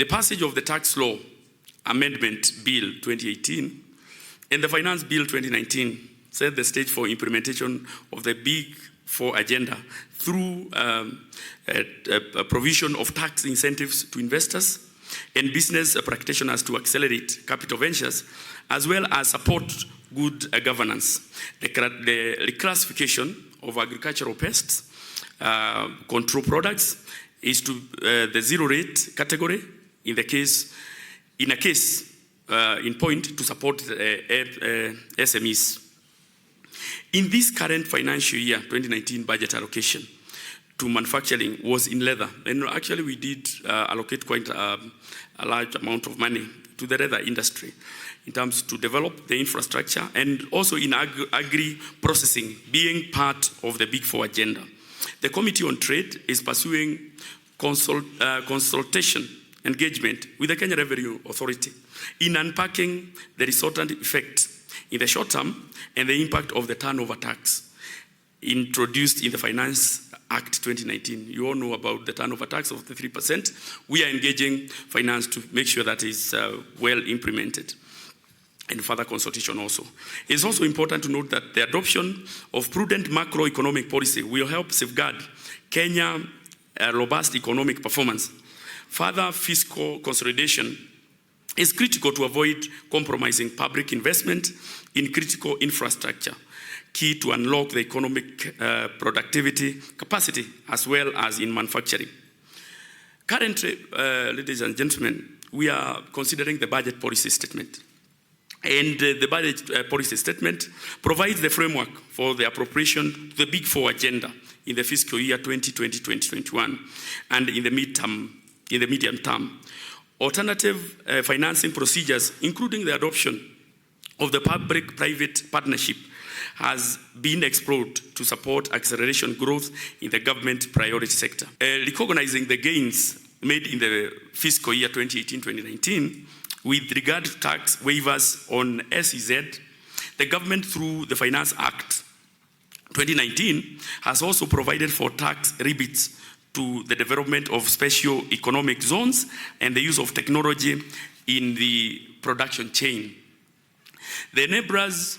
The passage of the Tax Law Amendment Bill 2018 and the Finance Bill 2019 set the stage for implementation of the Big Four agenda through a provision of tax incentives to investors and business practitioners to accelerate capital ventures, as well as support good governance. The reclassification of agricultural pests control products is to the zero rate category in point to support SMEs. In this current financial year, 2019 budget allocation to manufacturing was in leather. And actually we did allocate quite a large amount of money to the leather industry in terms to develop the infrastructure and also in agri-processing being part of the Big Four agenda. The Committee on Trade is pursuing consultation engagement with the Kenya Revenue Authority in unpacking the resultant effect in the short term and the impact of the turnover tax introduced in the Finance Act 2019. You all know about the turnover tax of the 3%. We are engaging finance to make sure that is well implemented and further consultation also. It's also important to note that the adoption of prudent macroeconomic policy will help safeguard Kenya's robust economic performance. Further fiscal consolidation is critical to avoid compromising public investment in critical infrastructure, key to unlock the economic productivity capacity as well as in manufacturing. Currently, ladies and gentlemen, we are considering the budget policy statement. And the budget policy statement provides the framework for the appropriation to the Big Four agenda in the fiscal year 2020-2021 and in the medium term. Alternative financing procedures, including the adoption of the public-private partnership, has been explored to support acceleration growth in the government priority sector. Recognizing the gains made in the fiscal year 2018-2019, with regard to tax waivers on SEZ, the government through the Finance Act 2019 has also provided for tax rebates to the development of special economic zones and the use of technology in the production chain. The enablers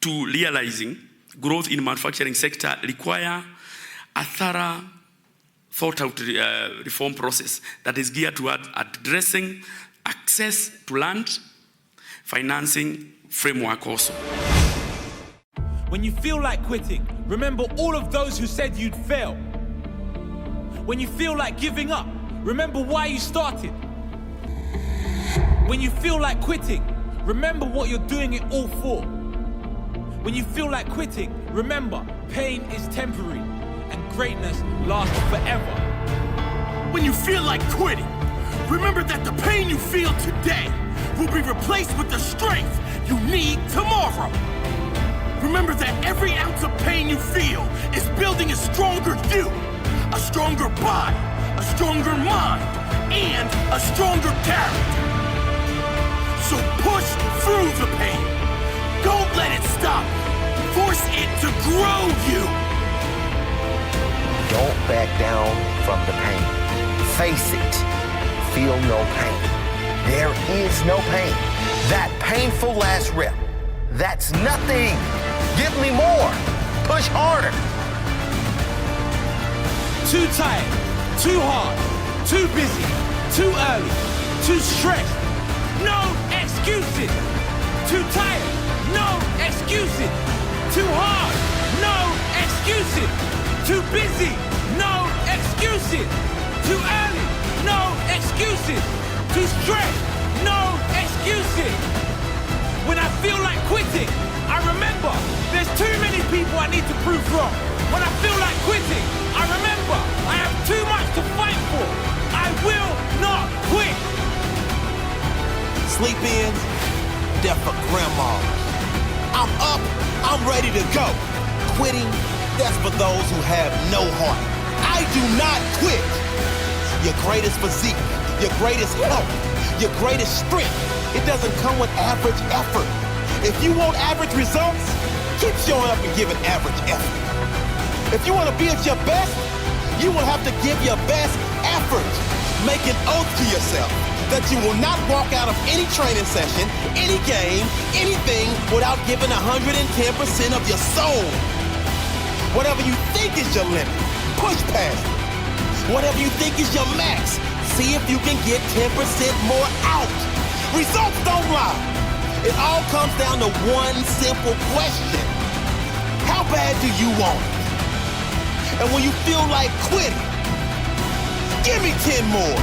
to realizing growth in manufacturing sector require a thorough, thought-out reform process that is geared toward addressing access to land, financing framework also. When you feel like quitting, remember all of those who said you'd fail. When you feel like giving up, remember why you started. When you feel like quitting, remember what you're doing it all for. When you feel like quitting, remember pain is temporary and greatness lasts forever. When you feel like quitting, remember that the pain you feel today will be replaced with the strength you need tomorrow. Remember that every ounce of pain you feel is building a stronger you, a stronger body, a stronger mind, and a stronger character. So push through the pain. Don't let it stop you. Force it to grow you. Don't back down from the pain. Face it. Feel no pain. There is no pain. That painful last rep, that's nothing. Give me more. Push harder. Too tired, too hard, too busy, too early, too stressed. No excuses. Too tired, no excuses. Too hard, no excuses. Too busy, no excuses. Too early, no excuses. Too stressed, no excuses. When I feel like quitting, I remember there's too many people I need to prove wrong. When I feel like quitting, I remember I have too much to fight for. I will not quit. Sleep ins, death for grandma. I'm up, I'm ready to go. Quitting, that's for those who have no heart. I do not quit. Your greatest physique, your greatest health, your greatest strength, it doesn't come with average effort. If you want average results, keep showing up and giving average effort. If you want to be at your best, you will have to give your best effort. Make an oath to yourself that you will not walk out of any training session, any game, anything without giving 110% of your soul. Whatever you think is your limit, push past it. Whatever you think is your max, see if you can get 10% more out. Results don't lie. It all comes down to one simple question. How bad do you want it? And when you feel like quitting, give me 10 more.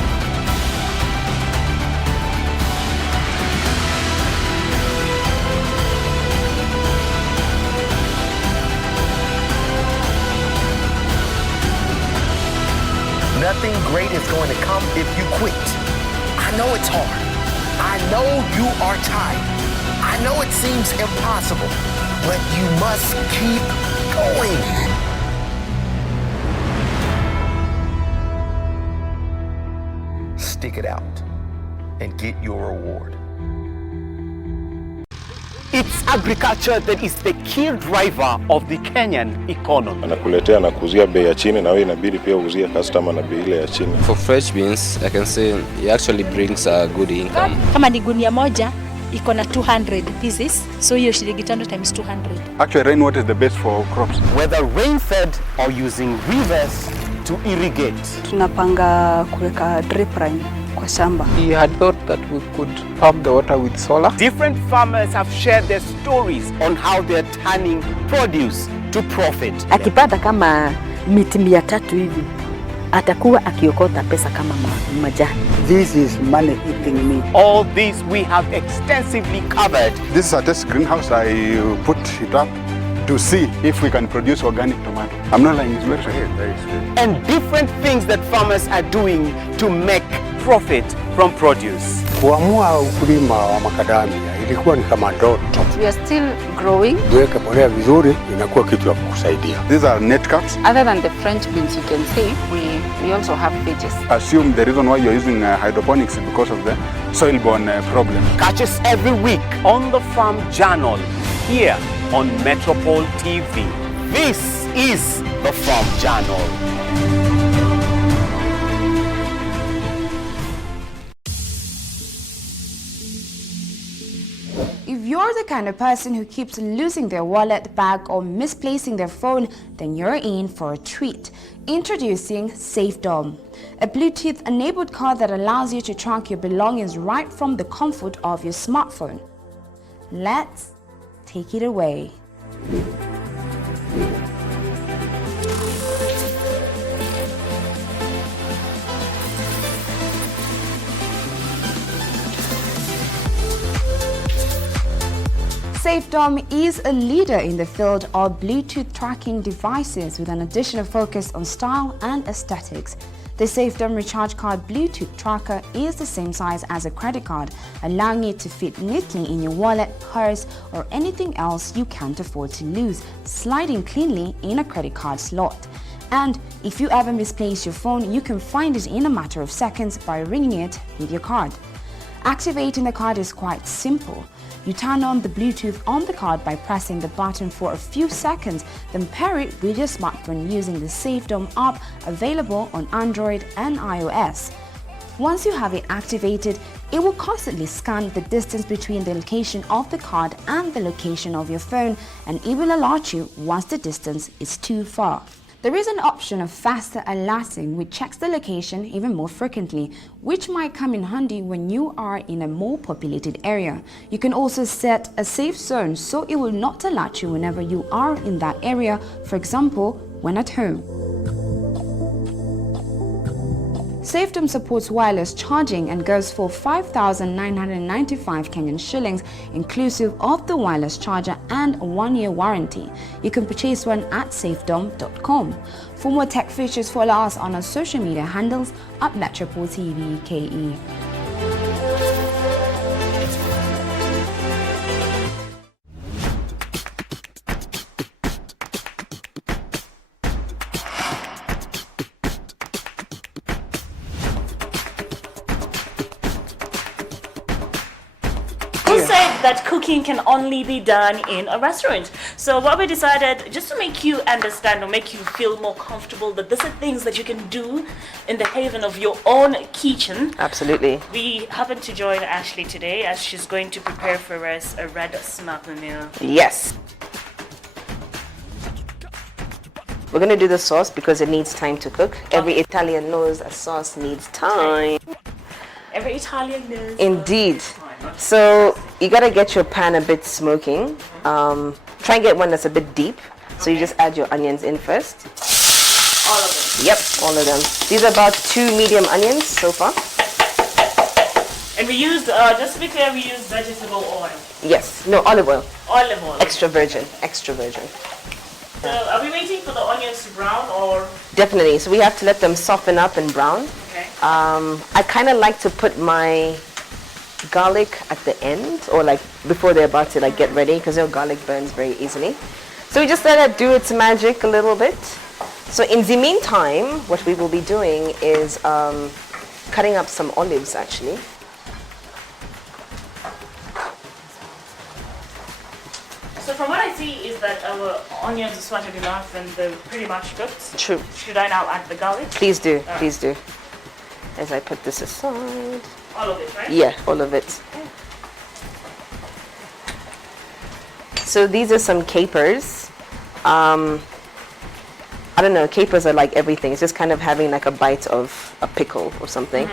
Nothing great is going to come if you quit. I know it's hard. I know you are tired. I know it seems impossible, but you must keep going. Stick it out and get your reward. It's agriculture that is the key driver of the Kenyan economy. Anakuletea na kuzia bei ya chini na wewe inabidi pia uzie customer na bei ile ya chini. For fresh beans, I can say it actually brings a good income. Kama ni gunia moja iko na 200 pieces, so hiyo shilingi 5 times 200. Actually, rainwater is the best for crops. Whether rain-fed or using rivers to irrigate. Tunapanga kuweka drip line kwa shamba. He had thought that we could pump the water with solar. Different farmers have shared their stories on how they're turning produce to profit. Akipata kama miti 300 hivi, atakuwa akiokota pesa kama majani. This is money eating me. All this we have extensively covered. This is a test greenhouse. I put it up to see if we can produce organic tomato. I'm not lying, it's very sweet. And different things that farmers are doing to make profit from produce. Kuamua ukulima wa makadamia ilikuwa ni kama ndoto. We are still growing. Weka mbolea vizuri inakuwa kitu ya kukusaidia. These are net caps. Other than the French beans you can see, we also have veggies. Assume the reason why you're using hydroponics is because of the soil-borne problem. Catch us every week on the Farm Journal here on Metropol TV. This is the Farm Journal. If you're the kind of person who keeps losing their wallet, bag, or misplacing their phone, then you're in for a treat. Introducing SafeDom, a Bluetooth-enabled card that allows you to track your belongings right from the comfort of your smartphone. Let's take it away. SafeDom is a leader in the field of Bluetooth tracking devices with an additional focus on style and aesthetics. The SafeDom Recharge Card Bluetooth tracker is the same size as a credit card, allowing it to fit neatly in your wallet, purse, or anything else you can't afford to lose, sliding cleanly in a credit card slot. And if you ever misplace your phone, you can find it in a matter of seconds by ringing it with your card. Activating the card is quite simple. You turn on the Bluetooth on the card by pressing the button for a few seconds, then pair it with your smartphone using the SafeDom app available on Android and iOS. Once you have it activated, it will constantly scan the distance between the location of the card and the location of your phone, and it will alert you once the distance is too far. There is an option of faster alerting which checks the location even more frequently, which might come in handy when you are in a more populated area. You can also set a safe zone so it will not alert you whenever you are in that area, for example, when at home. SafeDom supports wireless charging and goes for 5,995 Kenyan shillings, inclusive of the wireless charger and a 1-year warranty. You can purchase one at safedom.com. For more tech features, follow us on our social media handles at Metropol TV KE. Who said that cooking can only be done in a restaurant. So what we decided, just to make you understand or make you feel more comfortable that these are things that you can do in the haven of your own kitchen. Absolutely. We happen to join Ashley today as she's going to prepare for us a red snapper meal. Yes. We're going to do the sauce because it needs time to cook. Every Italian knows a sauce needs time. Every Italian knows. Indeed. So you got to get your pan a bit smoking. Try and get one that's a bit deep. So you just add your onions in first. All of them? Yep, all of them. These are about 2 medium onions so far. And we used, just to be clear, we used vegetable oil. Yes, no, olive oil. Olive oil. Extra virgin, extra virgin. So are we waiting for the onions to brown or? Definitely. So we have to let them soften up and brown. Okay. I kind of like to put my garlic at the end or like before they're about to like get ready because your garlic burns very easily. So we just let it do its magic a little bit. So in the meantime, what we will be doing is cutting up some olives actually. So from what I see is that our onions are sorted enough and they're pretty much cooked. True. Should I now add the garlic? Please do, please do. As I put this aside. All of it, right? Yeah, all of it. Okay. So these are some capers. I don't know, capers are like everything. It's just kind of having like a bite of a pickle or something.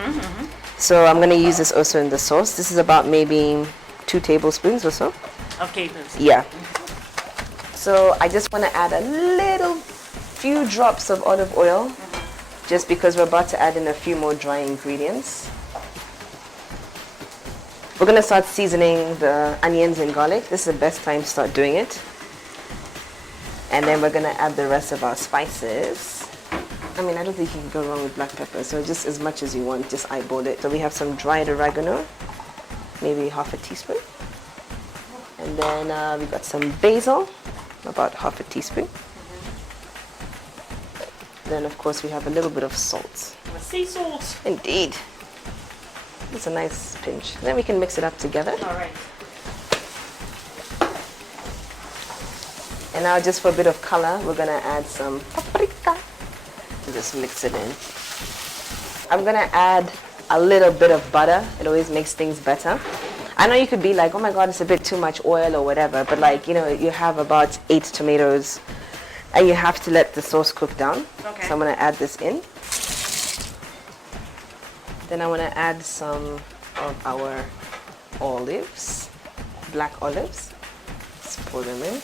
So I'm going to use this also in the sauce. This is about maybe 2 tablespoons or so. Of capers? Yeah. So I just want to add a little few drops of olive oil just because we're about to add in a few more dry ingredients. We're going to start seasoning the onions and garlic. This is the best time to start doing it. And then we're going to add the rest of our spices. I mean, I don't think you can go wrong with black pepper, so just as much as you want, just eyeball it. So we have some dried oregano, maybe half a teaspoon. And then we got some basil, about half a teaspoon. Then of course we have a little bit of salt. Sea salt. Indeed. It's a nice pinch. Then we can mix it up together. All right. And now just for a bit of color, we're gonna add some paprika. Just mix it in. I'm gonna add a little bit of butter. It always makes things better. I know you could be like, oh my God, it's a bit too much oil or whatever, but like, you know, you have about 8 tomatoes and you have to let the sauce cook down. Okay. So I'm gonna add this in. Then I wanna add some of our olives, black olives. Let's pour them in.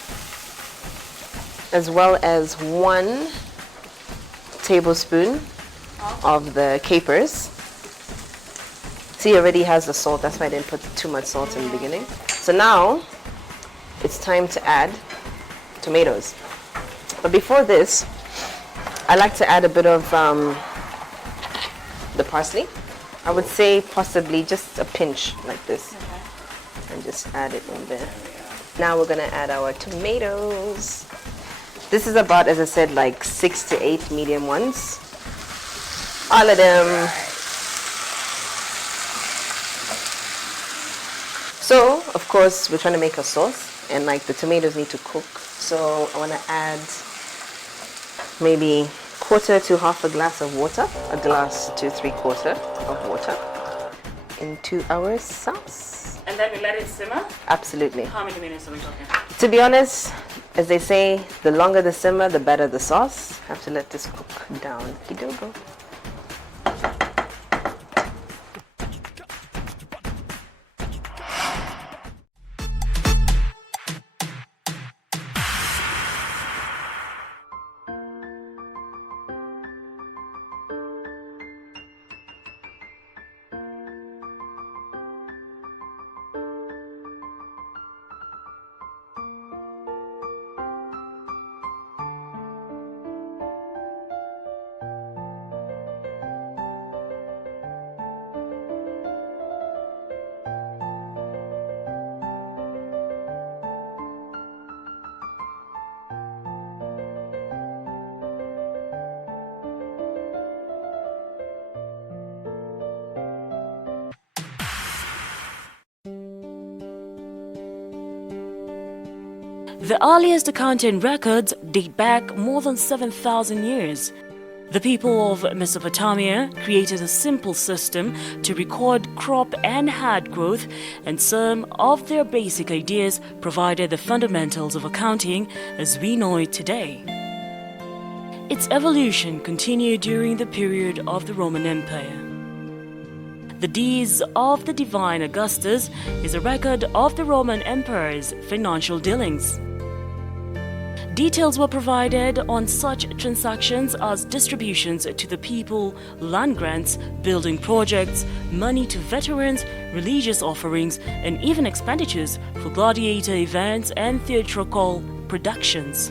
As well as 1 tablespoon of the capers. See, it already has the salt. That's why I didn't put too much salt in the beginning. So now it's time to add tomatoes. But before this, I like to add a bit of the parsley. I would say possibly just a pinch like this. And just add it in there. Now we're gonna add our tomatoes. This is about, as I said, like 6 to 8 medium ones. All of them. So, of course, we're trying to make a sauce, and like the tomatoes need to cook. So I want to add maybe 1/4 to half a glass of water, a glass to 3/4 of water into our sauce. And then we let it simmer? Absolutely. How many minutes are we talking? To be honest, as they say, the longer the simmer, the better the sauce. Have to let this cook down. Kidogo. The earliest accounting records date back more than 7,000 years. The people of Mesopotamia created a simple system to record crop and herd growth, and some of their basic ideas provided the fundamentals of accounting as we know it today. Its evolution continued during the period of the Roman Empire. The Deeds of the Divine Augustus is a record of the Roman Emperor's financial dealings. Details were provided on such transactions as distributions to the people, land grants, building projects, money to veterans, religious offerings, and even expenditures for gladiator events and theatrical productions.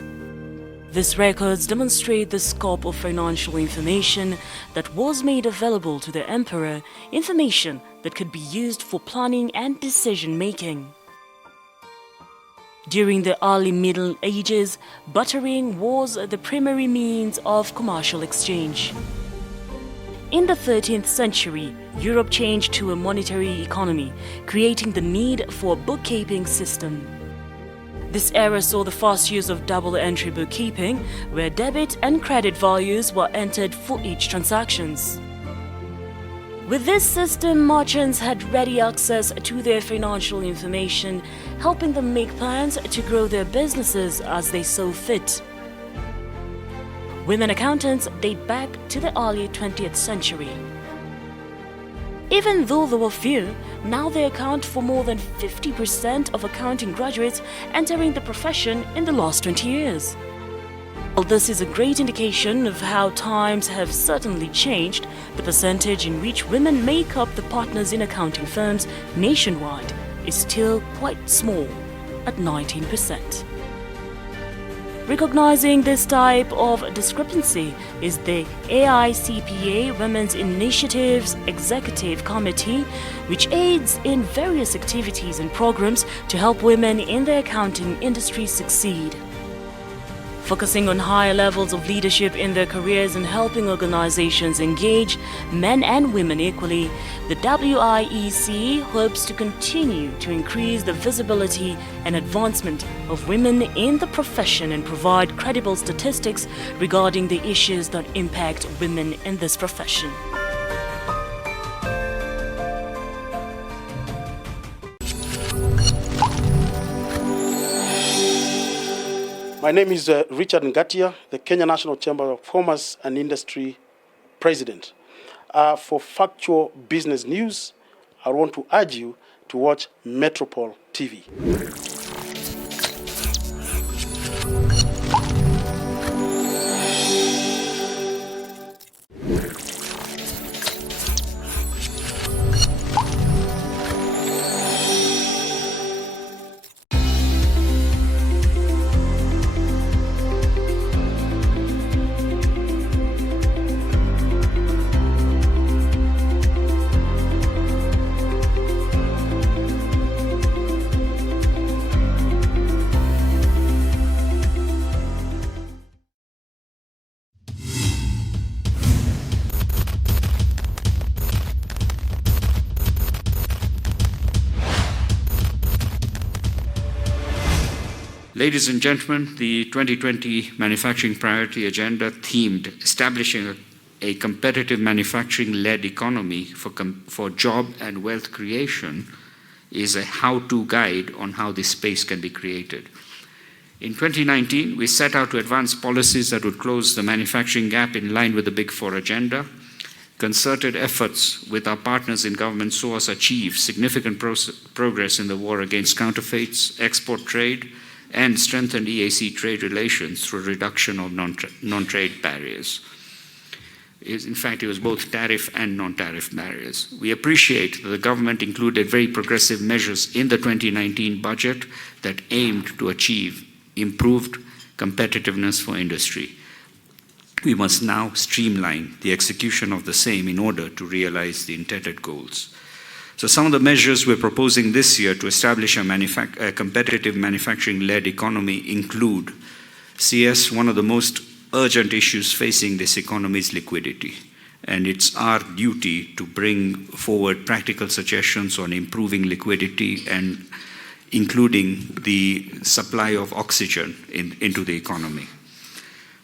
These records demonstrate the scope of financial information that was made available to the emperor, information that could be used for planning and decision-making. During the early Middle Ages, bartering was the primary means of commercial exchange. In the 13th century, Europe changed to a monetary economy, creating the need for a bookkeeping system. This era saw the first use of double-entry bookkeeping, where debit and credit values were entered for each transaction. With this system, merchants had ready access to their financial information, helping them make plans to grow their businesses as they saw fit. Women accountants date back to the early 20th century. Even though there were few, now they account for more than 50% of accounting graduates entering the profession in the last 20 years. While this is a great indication of how times have certainly changed, the percentage in which women make up the partners in accounting firms nationwide is still quite small, at 19%. Recognizing this type of discrepancy is the AICPA Women's Initiatives Executive Committee, which aids in various activities and programs to help women in the accounting industry succeed. Focusing on higher levels of leadership in their careers and helping organizations engage men and women equally, the WIEC hopes to continue to increase the visibility and advancement of women in the profession and provide credible statistics regarding the issues that impact women in this profession. My name is Richard Ngatia, the Kenya National Chamber of Commerce and Industry President. For factual business news, I want to urge you to watch Metropol TV. Ladies and gentlemen, the 2020 Manufacturing Priority Agenda themed establishing a competitive manufacturing-led economy for job and wealth creation is a how-to guide on how this space can be created. In 2019, we set out to advance policies that would close the manufacturing gap in line with the Big Four agenda. Concerted efforts with our partners in government saw us achieve significant progress in the war against counterfeits, export trade, and strengthened EAC trade relations through reduction of non-trade barriers. In fact, it was both tariff and non-tariff barriers. We appreciate that the government included very progressive measures in the 2019 budget that aimed to achieve improved competitiveness for industry. We must now streamline the execution of the same in order to realize the intended goals. So some of the measures we're proposing this year to establish a competitive manufacturing-led economy include CS, one of the most urgent issues facing this economy is liquidity. And it's our duty to bring forward practical suggestions on improving liquidity and including the supply of oxygen into the economy.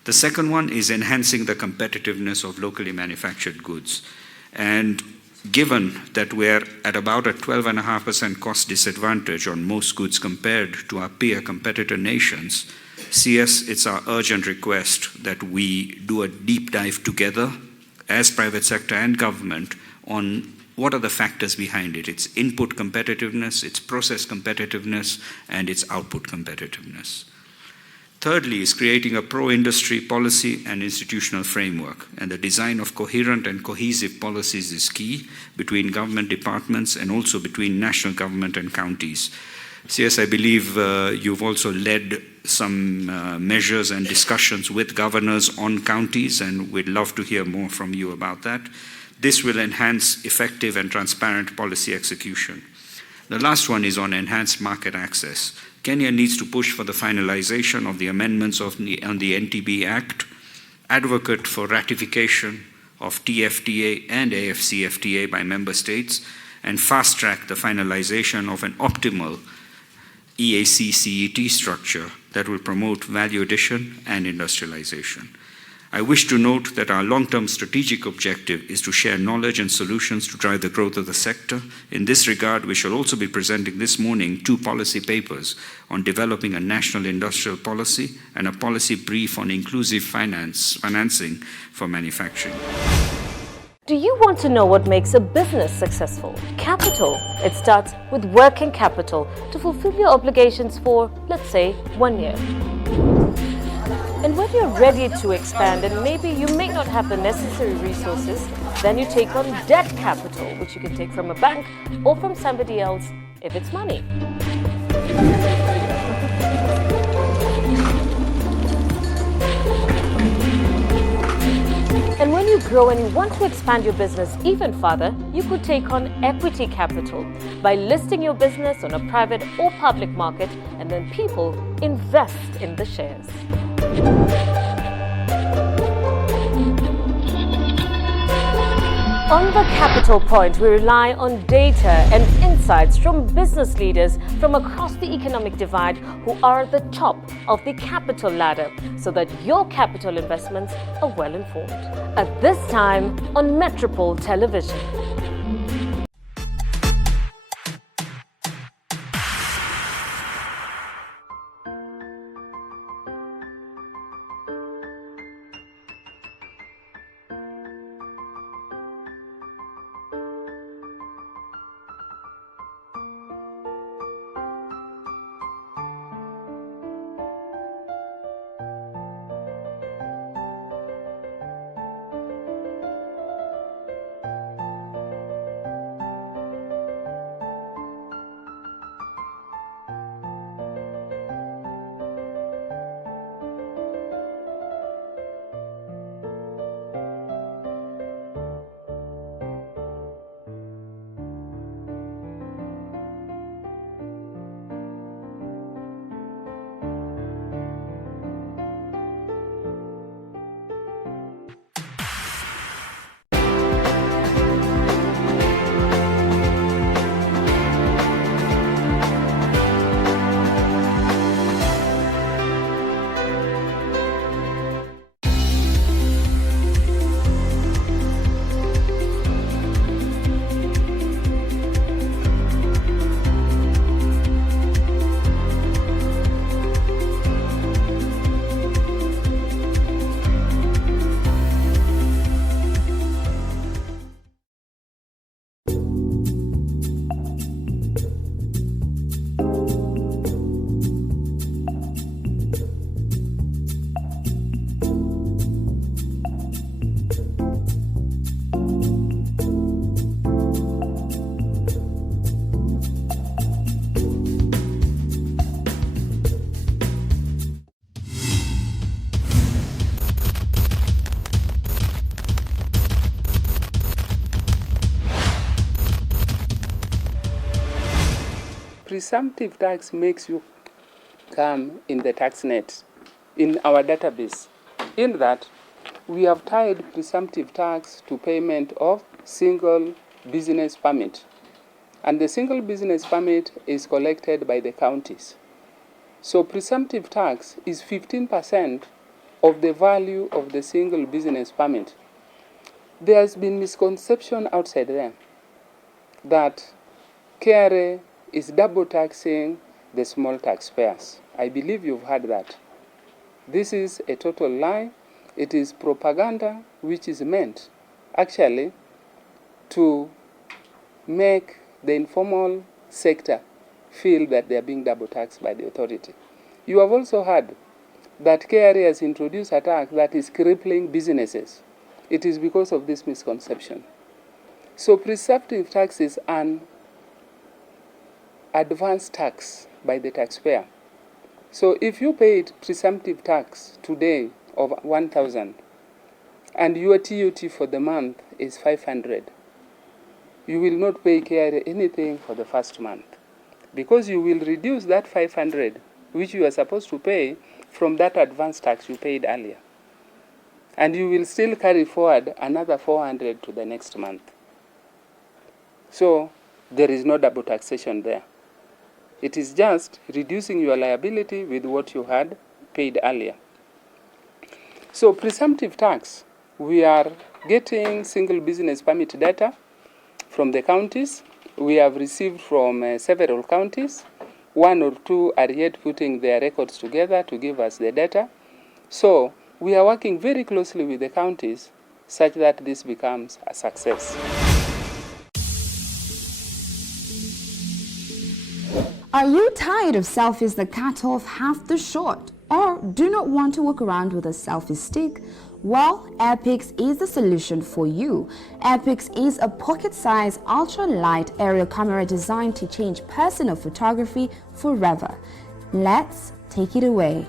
The second one is enhancing the competitiveness of locally manufactured goods. And given that we're at about a 12.5% cost disadvantage on most goods compared to our peer competitor nations, CS, it's our urgent request that we do a deep dive together as private sector and government on what are the factors behind it. It's input competitiveness, it's process competitiveness, and it's output competitiveness. Thirdly is creating a pro-industry policy and institutional framework, and the design of coherent and cohesive policies is key between government departments and also between national government and counties. CS, I believe you've also led some measures and discussions with governors on counties, and we'd love to hear more from you about that. This will enhance effective and transparent policy execution. The last one is on enhanced market access. Kenya needs to push for the finalization of the amendments on the NTB Act, advocate for ratification of TFTA and AFCFTA by member states, and fast-track the finalization of an optimal EAC-CET structure that will promote value addition and industrialization. I wish to note that our long-term strategic objective is to share knowledge and solutions to drive the growth of the sector. In this regard, we shall also be presenting this morning 2 policy papers on developing a national industrial policy and a policy brief on inclusive financing for manufacturing. Do you want to know what makes a business successful? Capital. It starts with working capital to fulfill your obligations for, let's say, 1 year. And when you're ready to expand and maybe you may not have the necessary resources, then you take on debt capital, which you can take from a bank or from somebody else if it's money. And when you grow and you want to expand your business even further, you could take on equity capital by listing your business on a private or public market, and then people invest in the shares. On the Capital Point, we rely on data and insights from business leaders from across the economic divide who are at the top of the capital ladder, so that your capital investments are well informed. At this time on Metropol Television. Presumptive tax makes you come in the tax net, in our database, in that we have tied presumptive tax to payment of single business permit. And the single business permit is collected by the counties. So presumptive tax is 15% of the value of the single business permit. There has been misconception outside there that KRA is double taxing the small taxpayers. I believe you've heard that. This is a total lie. It is propaganda which is meant actually to make the informal sector feel that they are being double taxed by the authority. You have also heard that KRA has introduced a tax that is crippling businesses. It is because of this misconception. So presumptive tax is an advance tax by the taxpayer. So if you paid presumptive tax today of 1,000 and your TUT for the month is 500, you will not pay KRA anything for the first month because you will reduce that 500 which you are supposed to pay from that advance tax you paid earlier. And you will still carry forward another 400 to the next month. So there is no double taxation there. It is just reducing your liability with what you had paid earlier. So presumptive tax, we are getting single business permit data from the counties. We have received from several counties. 1 or 2 are yet putting their records together to give us the data. So we are working very closely with the counties such that this becomes a success. Are you tired of selfies that cut off half the shot? Or do not want to walk around with a selfie stick? Well, AirPix is the solution for you. AirPix is a pocket-sized, ultra-light aerial camera designed to change personal photography forever. Let's take it away.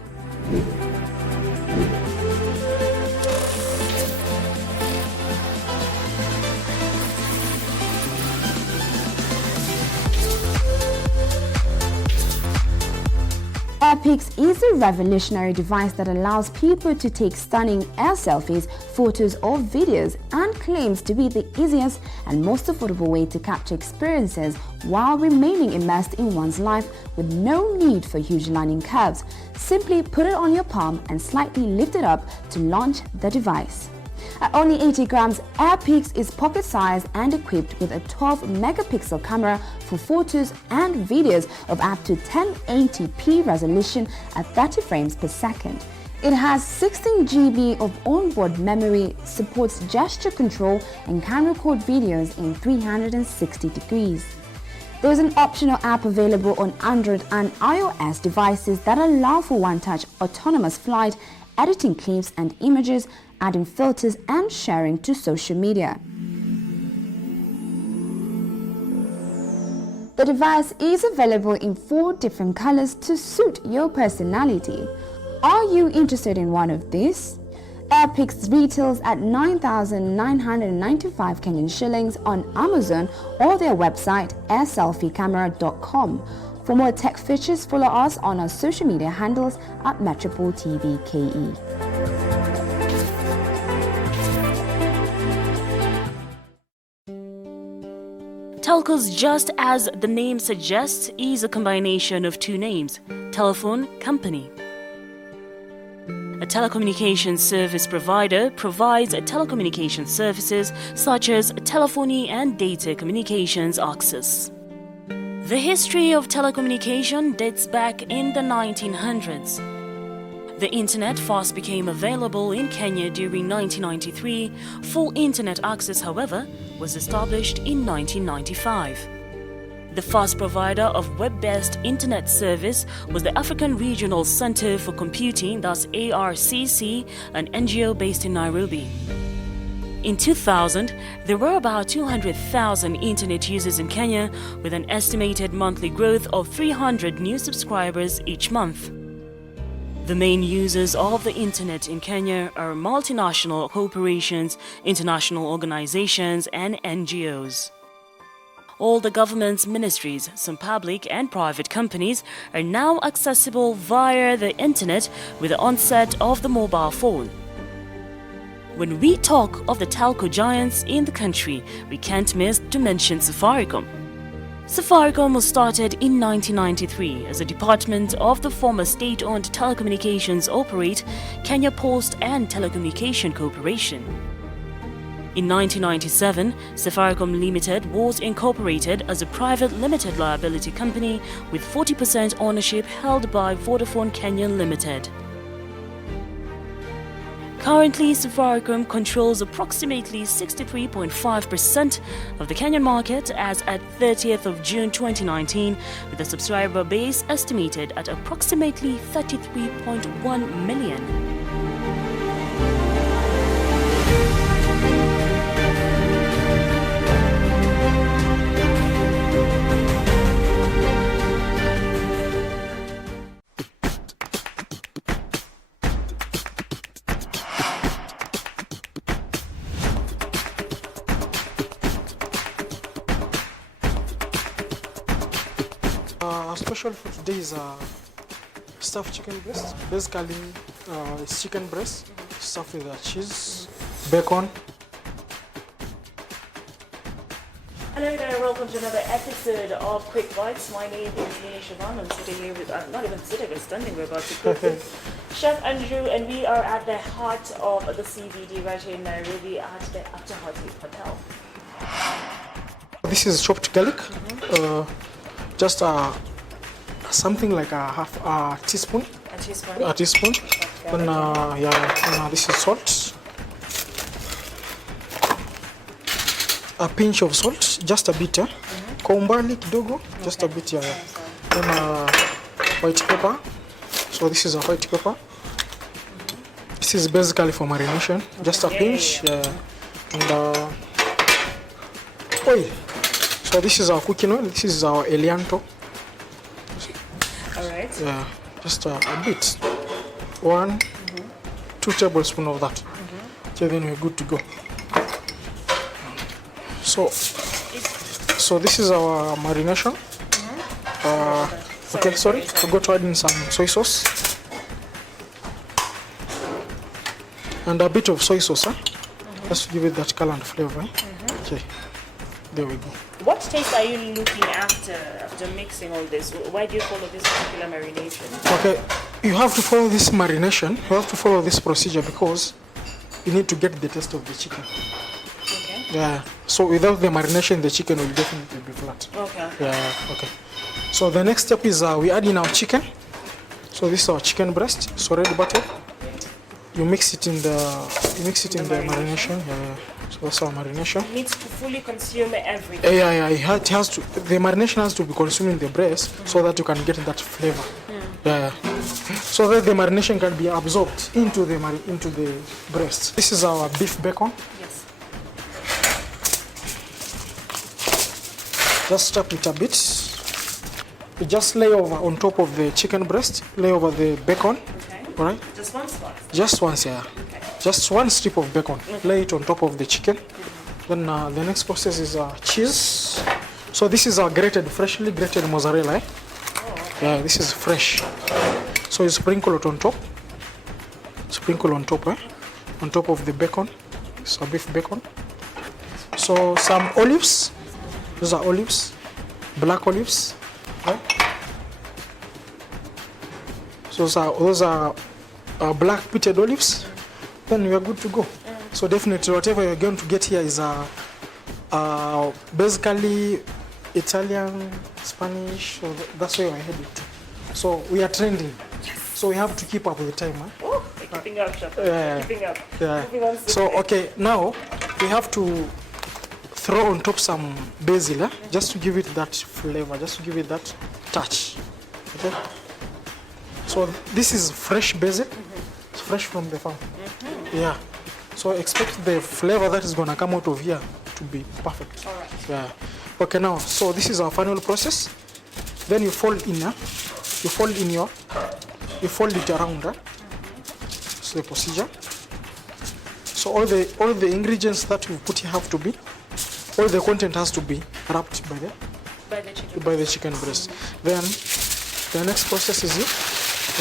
AirPix is a revolutionary device that allows people to take stunning air selfies, photos or videos, and claims to be the easiest and most affordable way to capture experiences while remaining immersed in one's life with no need for huge learning curves. Simply put it on your palm and slightly lift it up to launch the device. At only 80 grams, AirPix is pocket-sized and equipped with a 12-megapixel camera for photos and videos of up to 1080p resolution at 30 frames per second. It has 16 GB of onboard memory, supports gesture control, and can record videos in 360 degrees. There is an optional app available on Android and iOS devices that allow for one-touch autonomous flight, editing clips and images, adding filters and sharing to social media. The device is available in 4 different colors to suit your personality. Are you interested in one of these? AirPix retails at 9,995 Kenyan shillings on Amazon or their website airselfiecamera.com. For more tech features, follow us on our social media handles at Metropol TV KE. Telcos, just as the name suggests, is a combination of 2 names, telephone company. A telecommunications service provider provides telecommunication services such as telephony and data communications access. The history of telecommunication dates back in the 1900s. The internet first became available in Kenya during 1993. Full internet access, however, was established in 1995. The first provider of web-based internet service was the African Regional Center for Computing, thus ARCC, an NGO based in Nairobi. In 2000, there were about 200,000 internet users in Kenya, with an estimated monthly growth of 300 new subscribers each month. The main users of the internet in Kenya are multinational corporations, international organizations, and NGOs. All the government's ministries, some public and private companies, are now accessible via the internet with the onset of the mobile phone. When we talk of the telco giants in the country, we can't miss to mention Safaricom. Safaricom was started in 1993 as a department of the former state-owned telecommunications operate Kenya Post and Telecommunication Corporation. In 1997, Safaricom Limited was incorporated as a private limited liability company with 40% ownership held by Vodafone Kenya Limited. Currently, Safaricom controls approximately 63.5% of the Kenyan market as at 30th of June 2019, with a subscriber base estimated at approximately 33.1 million. Special for today is stuffed chicken breast. Basically, it's chicken breast stuffed with cheese, bacon. Hello there, welcome to another episode of Quick Bites. My name is Nina Siobhan. I'm sitting here with, not even sitting, we're standing, we're about to cook this. Chef Andrew, and we are at the heart of the CBD right here in Nairobi at the Abdul Hotel. This is chopped garlic, just something like a half a teaspoon. A teaspoon? A teaspoon. Then, this is salt. A pinch of salt, just a bit. Kwa umbali kidogo, just a bit. Then white pepper. So this is a white pepper. This is basically for marination. Just a pinch. And oil. So this is our cooking oil. This is our Elianto. Alright. Yeah, just a bit. 1, 2 tablespoons of that. Okay, then we're good to go. So this is our marination. Okay, sorry, forgot to add in some soy sauce. And a bit of soy sauce, just to give it that color and flavor. Okay, there we go. What taste are you looking after mixing all this? Why do you follow this particular marination? Okay, you have to follow this marination, you have to follow this procedure because you need to get the taste of the chicken. Okay. Yeah, so without the marination, the chicken will definitely be flat. Okay. Yeah, okay. So the next step is we add in our chicken. So this is our chicken breast. It's already buttered. You mix it in the marination. Yeah. So that's our marination. It needs to fully consume everything. Yeah. It has to. The marination has to be consuming the breast so that you can get that flavor. Yeah. So that the marination can be absorbed into the breast. This is our beef bacon. Yes. Just tap it a bit. You just lay over on top of the chicken breast. Lay over the bacon. Okay. All right. Just once. Just once, yeah. Okay. Just one strip of bacon. Lay it on top of the chicken. Then the next process is cheese. So this is our freshly grated mozzarella. Okay. Yeah, this is fresh. So you sprinkle it on top. Sprinkle on top, on top of the bacon. So beef bacon. So some olives. Those are olives, black olives. Right? So those are black pitted olives. Then we are good to go. So definitely whatever you're going to get here is basically Italian, Spanish, so that's where we're headed. So we are trending. Yes. So we have to keep up with the time. Oh, keeping up, Chef. Yeah. Keeping up. Yeah. So okay, now we have to throw on top some basil, just to give it that flavor, just to give it that touch. Okay. So this is fresh basil, it's fresh from the farm. Yeah. So expect the flavor that is gonna come out of here to be perfect. All right. Yeah. Okay. Now, so this is our final process. Then you fold in, you fold it around. That's the procedure. So all the ingredients that we put here have to be. All the content has to be wrapped by the chicken breast. Then the next process is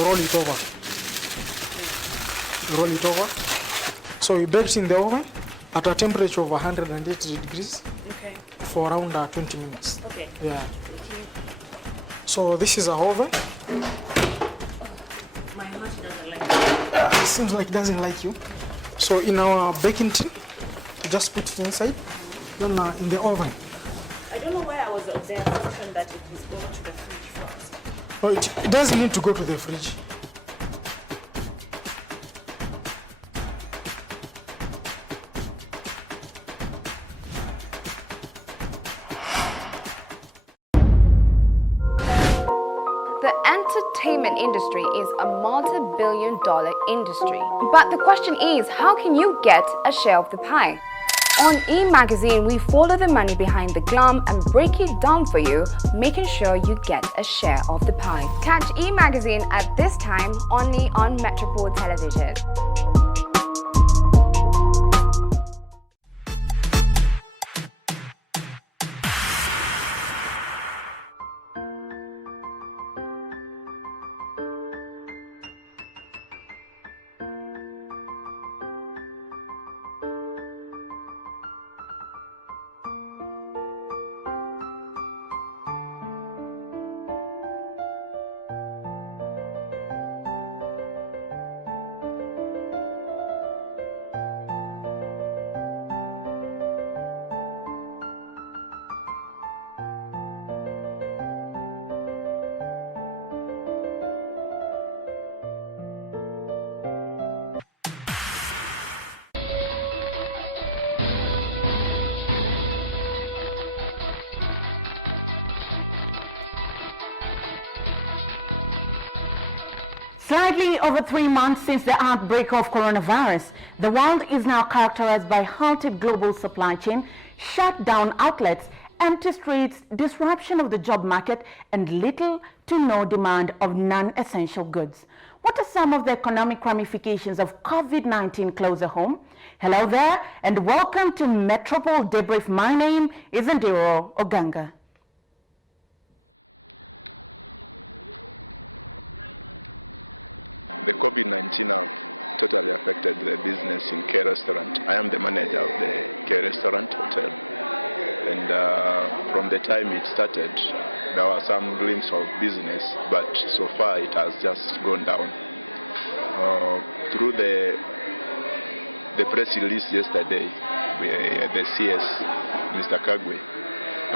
roll it over. Roll it over. So we baked in the oven at a temperature of 180 degrees for around 20 minutes. Okay. Yeah. So this is our oven. My heart doesn't like it. It seems like it doesn't like you. So in our baking tin, you just put it inside, then in the oven. I don't know why I was of the assumption that it was going to the fridge first. Oh, it doesn't need to go to the fridge. The entertainment industry is a multi-billion-dollar industry. But the question is, how can you get a share of the pie? On E-Magazine, we follow the money behind the glam and break it down for you, making sure you get a share of the pie. Catch E-Magazine at this time only on Metropol Television. Slightly over 3 months since the outbreak of coronavirus, the world is now characterized by halted global supply chain, shut down outlets, empty streets, disruption of the job market, and little to no demand of non-essential goods. What are some of the economic ramifications of COVID-19 closer home? Hello there, and welcome to Metropol Debrief. My name is Ndiro Oganga. The COVID-19 have totally affected the business in K Restaurant. I am the manager of the K Restaurant Hotel. And from the time it started, there were some glimpses of business, but so far it has just gone down. Through the press release yesterday, the CS, Mr. Kagwe,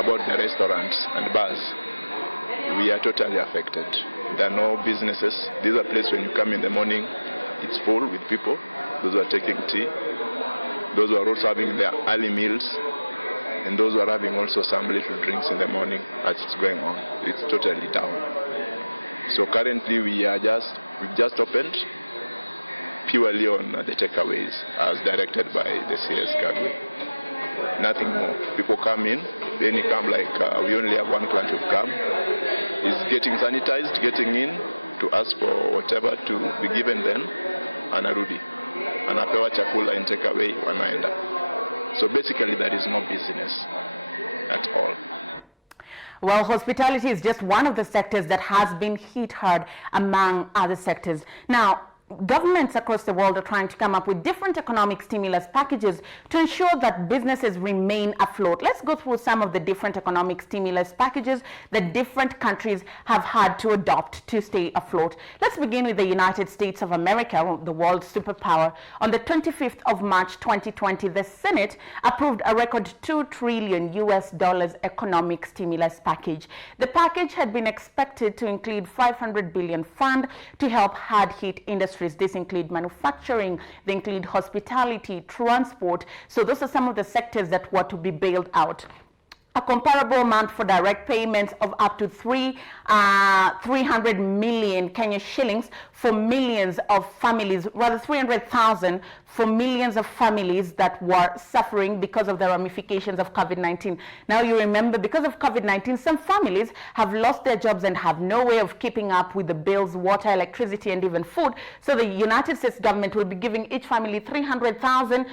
about the restaurants and bars, we are totally affected. There are no businesses. These are places when you come in the morning, it's full with people. Those who are taking tea, those who are also having their early meals, and those who are having also some little drinks in the morning as it's going on. It's totally down. So currently we've just opened purely on the takeaways as directed by the CS Kagwe. Nothing more. People come in, then you come like we only have one client who come. Is getting sanitized, getting in to ask for whatever to be given then, anarudi. Anapewa chakula in takeaway, wanaenda. So basically there is no business at all. Well, hospitality is just one of the sectors that has been hit hard among other sectors. Now, governments across the world are trying to come up with different economic stimulus packages to ensure that businesses remain afloat. Let's go through some of the different economic stimulus packages that different countries have had to adopt to stay afloat. Let's begin with the United States of America, the world's superpower. On the 25th of March 2020, the Senate approved a record $2 trillion economic stimulus package. The package had been expected to include $500 billion fund to help hard-hit industries. This include manufacturing, they include hospitality, transport. So those are some of the sectors that were to be bailed out. A comparable amount for direct payments of up to 300 million Kenya shillings for millions of families, rather 300,000 for millions of families that were suffering because of the ramifications of COVID-19. Now you remember, because of COVID-19, some families have lost their jobs and have no way of keeping up with the bills, water, electricity, and even food. So the United States government will be giving each family 300,000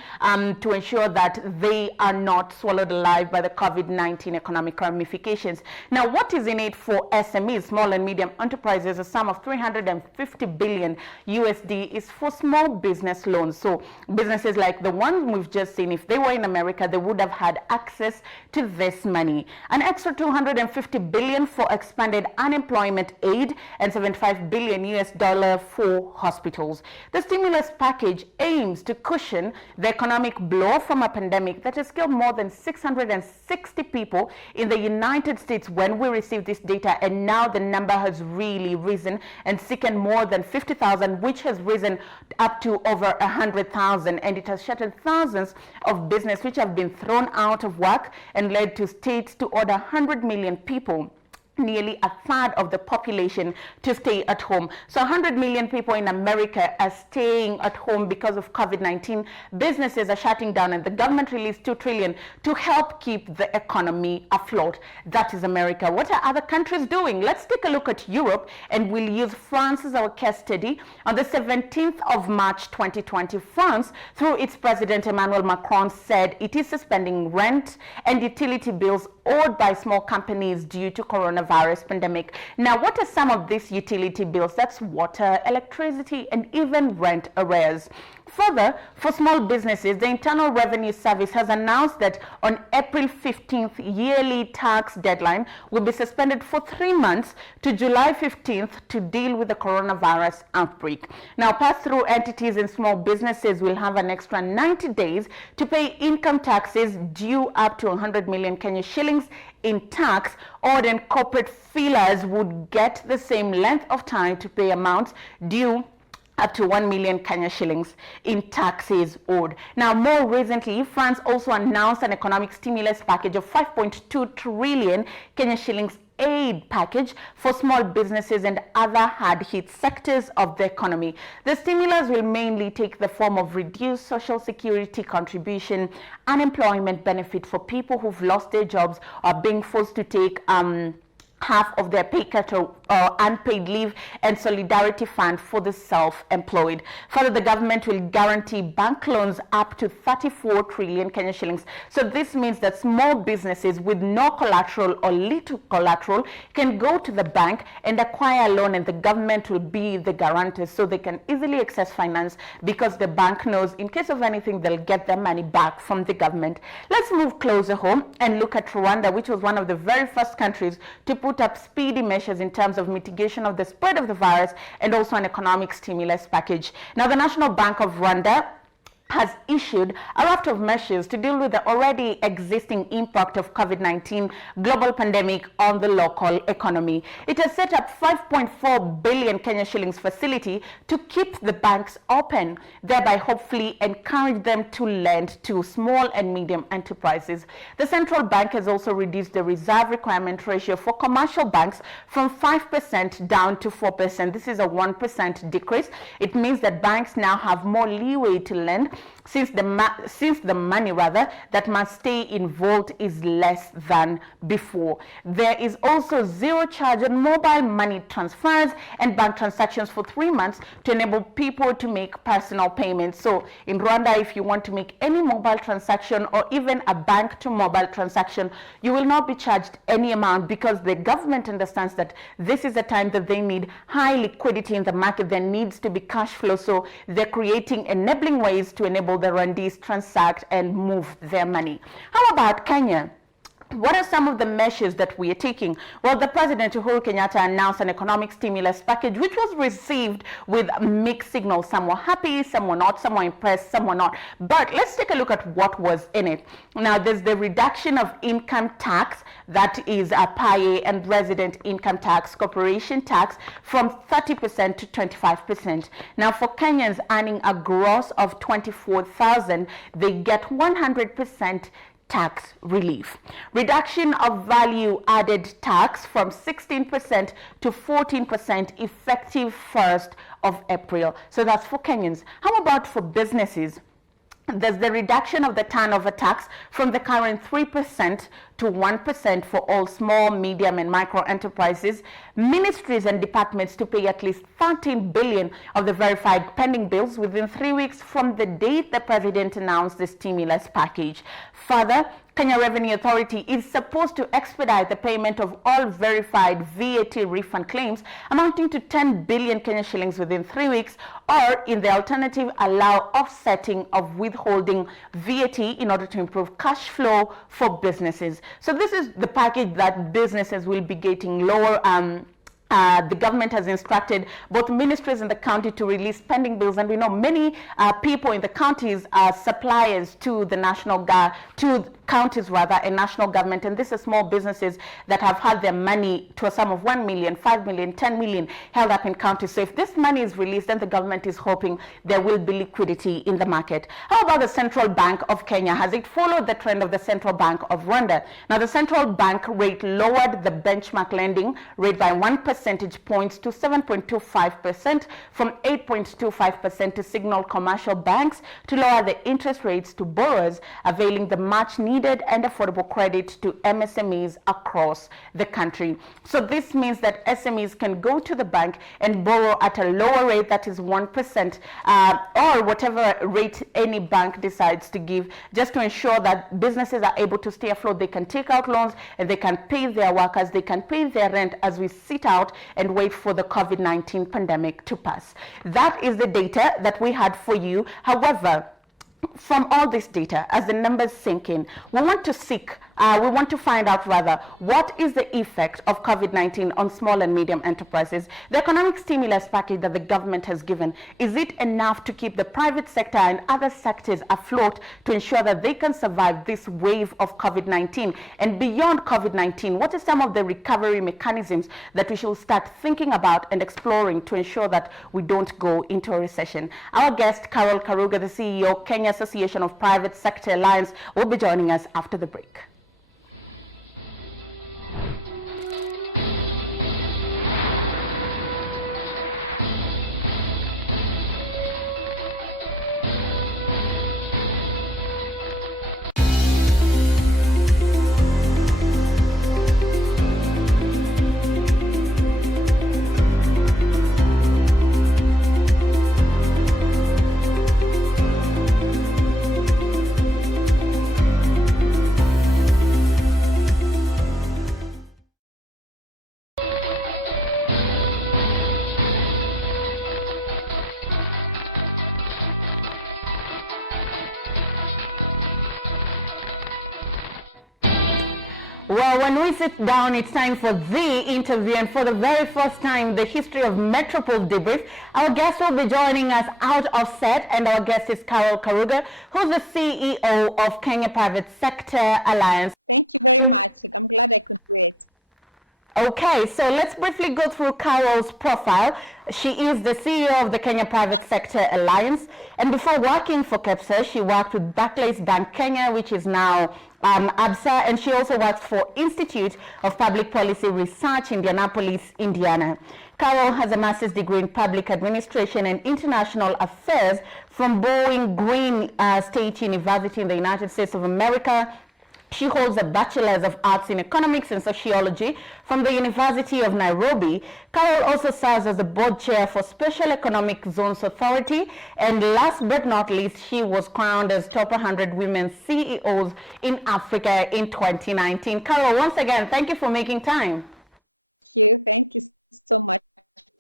to ensure that they are not swallowed alive by the COVID-19 COVID-19 economic ramifications. Now, what is in it for SMEs, small and medium enterprises? A sum of 350 billion USD is for small business loans. So businesses like the one we've just seen, if they were in America, they would have had access to this money. An extra 250 billion for expanded unemployment aid and 75 billion US dollar for hospitals. The stimulus package aims to cushion the economic blow from a pandemic that has killed more than 660 people in the United States when we received this data, and now the number has really risen and sickened more than 50,000, which has risen up to over 100,000, and it has shattered thousands of business which have been thrown out of work and led to states to order 100 million people, nearly a third of the population, to stay at home. So 100 million people in America are staying at home because of COVID-19. Businesses are shutting down, and the government released $2 trillion to help keep the economy afloat. That is America. What are other countries doing? Let's take a look at Europe, and we'll use France as our case study. On the 17th of March 2020, France, through its president Emmanuel Macron, said it is suspending rent and utility bills owed by small companies due to coronavirus pandemic. Now, what are some of these utility bills? That's water, electricity, and even rent arrears. Further, for small businesses, the Internal Revenue Service has announced that on April 15th, yearly tax deadline will be suspended for 3 months to July 15th to deal with the coronavirus outbreak. Now, pass-through entities and small businesses will have an extra 90 days to pay income taxes due up to 100 million Kenya shillings in tax. Odd and corporate filers would get the same length of time to pay amounts due up to 1 million Kenya shillings in taxes owed. Now, more recently, France also announced an economic stimulus package of 5.2 trillion Kenya shillings aid package for small businesses and other hard-hit sectors of the economy. The stimulus will mainly take the form of reduced social security contribution, unemployment benefit for people who've lost their jobs or being forced to take half of their pay cut or unpaid leave, and solidarity fund for the self-employed. Further, the government will guarantee bank loans up to 34 trillion Kenya shillings. So this means that small businesses with no collateral or little collateral can go to the bank and acquire a loan, and the government will be the guarantor, so they can easily access finance because the bank knows in case of anything they'll get their money back from the government. Let's move closer home and look at Rwanda, which was one of the very first countries to put up speedy measures in terms of mitigation of the spread of the virus and also an economic stimulus package. Now, the National Bank of Rwanda has issued a raft of measures to deal with the already existing impact of COVID-19 global pandemic on the local economy. It has set up 5.4 billion Kenya shillings facility to keep the banks open, thereby hopefully encourage them to lend to small and medium enterprises. The central bank has also reduced the reserve requirement ratio for commercial banks from 5% down to 4%. This is a 1% decrease. It means that banks now have more leeway to lend, since the money that must stay involved is less than before. There is also zero charge on mobile money transfers and bank transactions for 3 months to enable people to make personal payments. So in Rwanda, if you want to make any mobile transaction or even a bank to mobile transaction, you will not be charged any amount, because the government understands that this is a time that they need high liquidity in the market. There needs to be cash flow, so they're creating enabling ways to enable the Rwandese transact and move their money. How about Kenya? What are some of the measures that we are taking? Well, the President Uhuru Kenyatta announced an economic stimulus package, which was received with mixed signals. Some were happy, some were not, some were impressed, some were not. But let's take a look at what was in it. Now, there's the reduction of income tax, that is a PAYE and resident income tax, corporation tax, from 30% to 25%. Now, for Kenyans earning a gross of 24,000, they get 100% tax relief. Reduction of value added tax from 16% to 14% effective 1st of April. So that's for Kenyans. How about for businesses? There's the reduction of the turnover tax from the current 3% to 1% for all small, medium and micro enterprises, ministries and departments to pay at least 13 billion of the verified pending bills within 3 weeks from the date the president announced the stimulus package. Further, Kenya Revenue Authority is supposed to expedite the payment of all verified VAT refund claims amounting to 10 billion Kenya shillings within 3 weeks, or in the alternative, allow offsetting of withholding VAT in order to improve cash flow for businesses. So this is the package that businesses will be getting lower. The government has instructed both ministries in the county to release pending bills, and we know many people in the counties are suppliers to the counties and national government, and these are small businesses that have had their money to a sum of 1 million, 5 million, 10 million held up in counties. So if this money is released, then the government is hoping there will be liquidity in the market. How about the Central Bank of Kenya? Has it followed the trend of the Central Bank of Rwanda? Now, the Central Bank rate lowered the benchmark lending rate by 1 percentage points to 7.25% from 8.25% to signal commercial banks to lower the interest rates to borrowers availing the much needed and affordable credit to MSMEs across the country. So this means that SMEs can go to the bank and borrow at a lower rate, that is 1%, or whatever rate any bank decides to give, just to ensure that businesses are able to stay afloat. They can take out loans and they can pay their workers, they can pay their rent as we sit out and wait for the COVID-19 pandemic to pass. That is the data that we had for you. However, from all this data, as the numbers sink in, we want to find out what is the effect of COVID-19 on small and medium enterprises. The economic stimulus package that the government has given, is it enough to keep the private sector and other sectors afloat to ensure that they can survive this wave of COVID-19? And beyond COVID-19, what are some of the recovery mechanisms that we should start thinking about and exploring to ensure that we don't go into a recession? Our guest, Carol Karuga, the CEO, Kenya Association of Private Sector Alliance, will be joining us after the break. Well, when we sit down, it's time for the interview, and for the very first time, the history of Metropol debrief. Our guest will be joining us out of set, and our guest is Carol Karuga, who's the CEO of Kenya Private Sector Alliance. Thank you very much. I'm glad I could do it. Okay, so let's briefly go through Carol's profile. She is the CEO of the Kenya Private Sector Alliance, and before working for KEPSA, she worked with Barclays Bank Kenya, which is now ABSA, and she also works for Institute of Public Policy Research, Indianapolis, Indiana. Carol has a master's degree in public administration and international affairs from Bowling Green State University in the United States of America. She holds a Bachelor's of Arts in Economics and Sociology from the University of Nairobi. Carol also serves as the board chair for Special Economic Zones Authority. And last but not least, she was crowned as top 100 women CEOs in Africa in 2019. Carol, once again, thank you for making time. Thank you so much.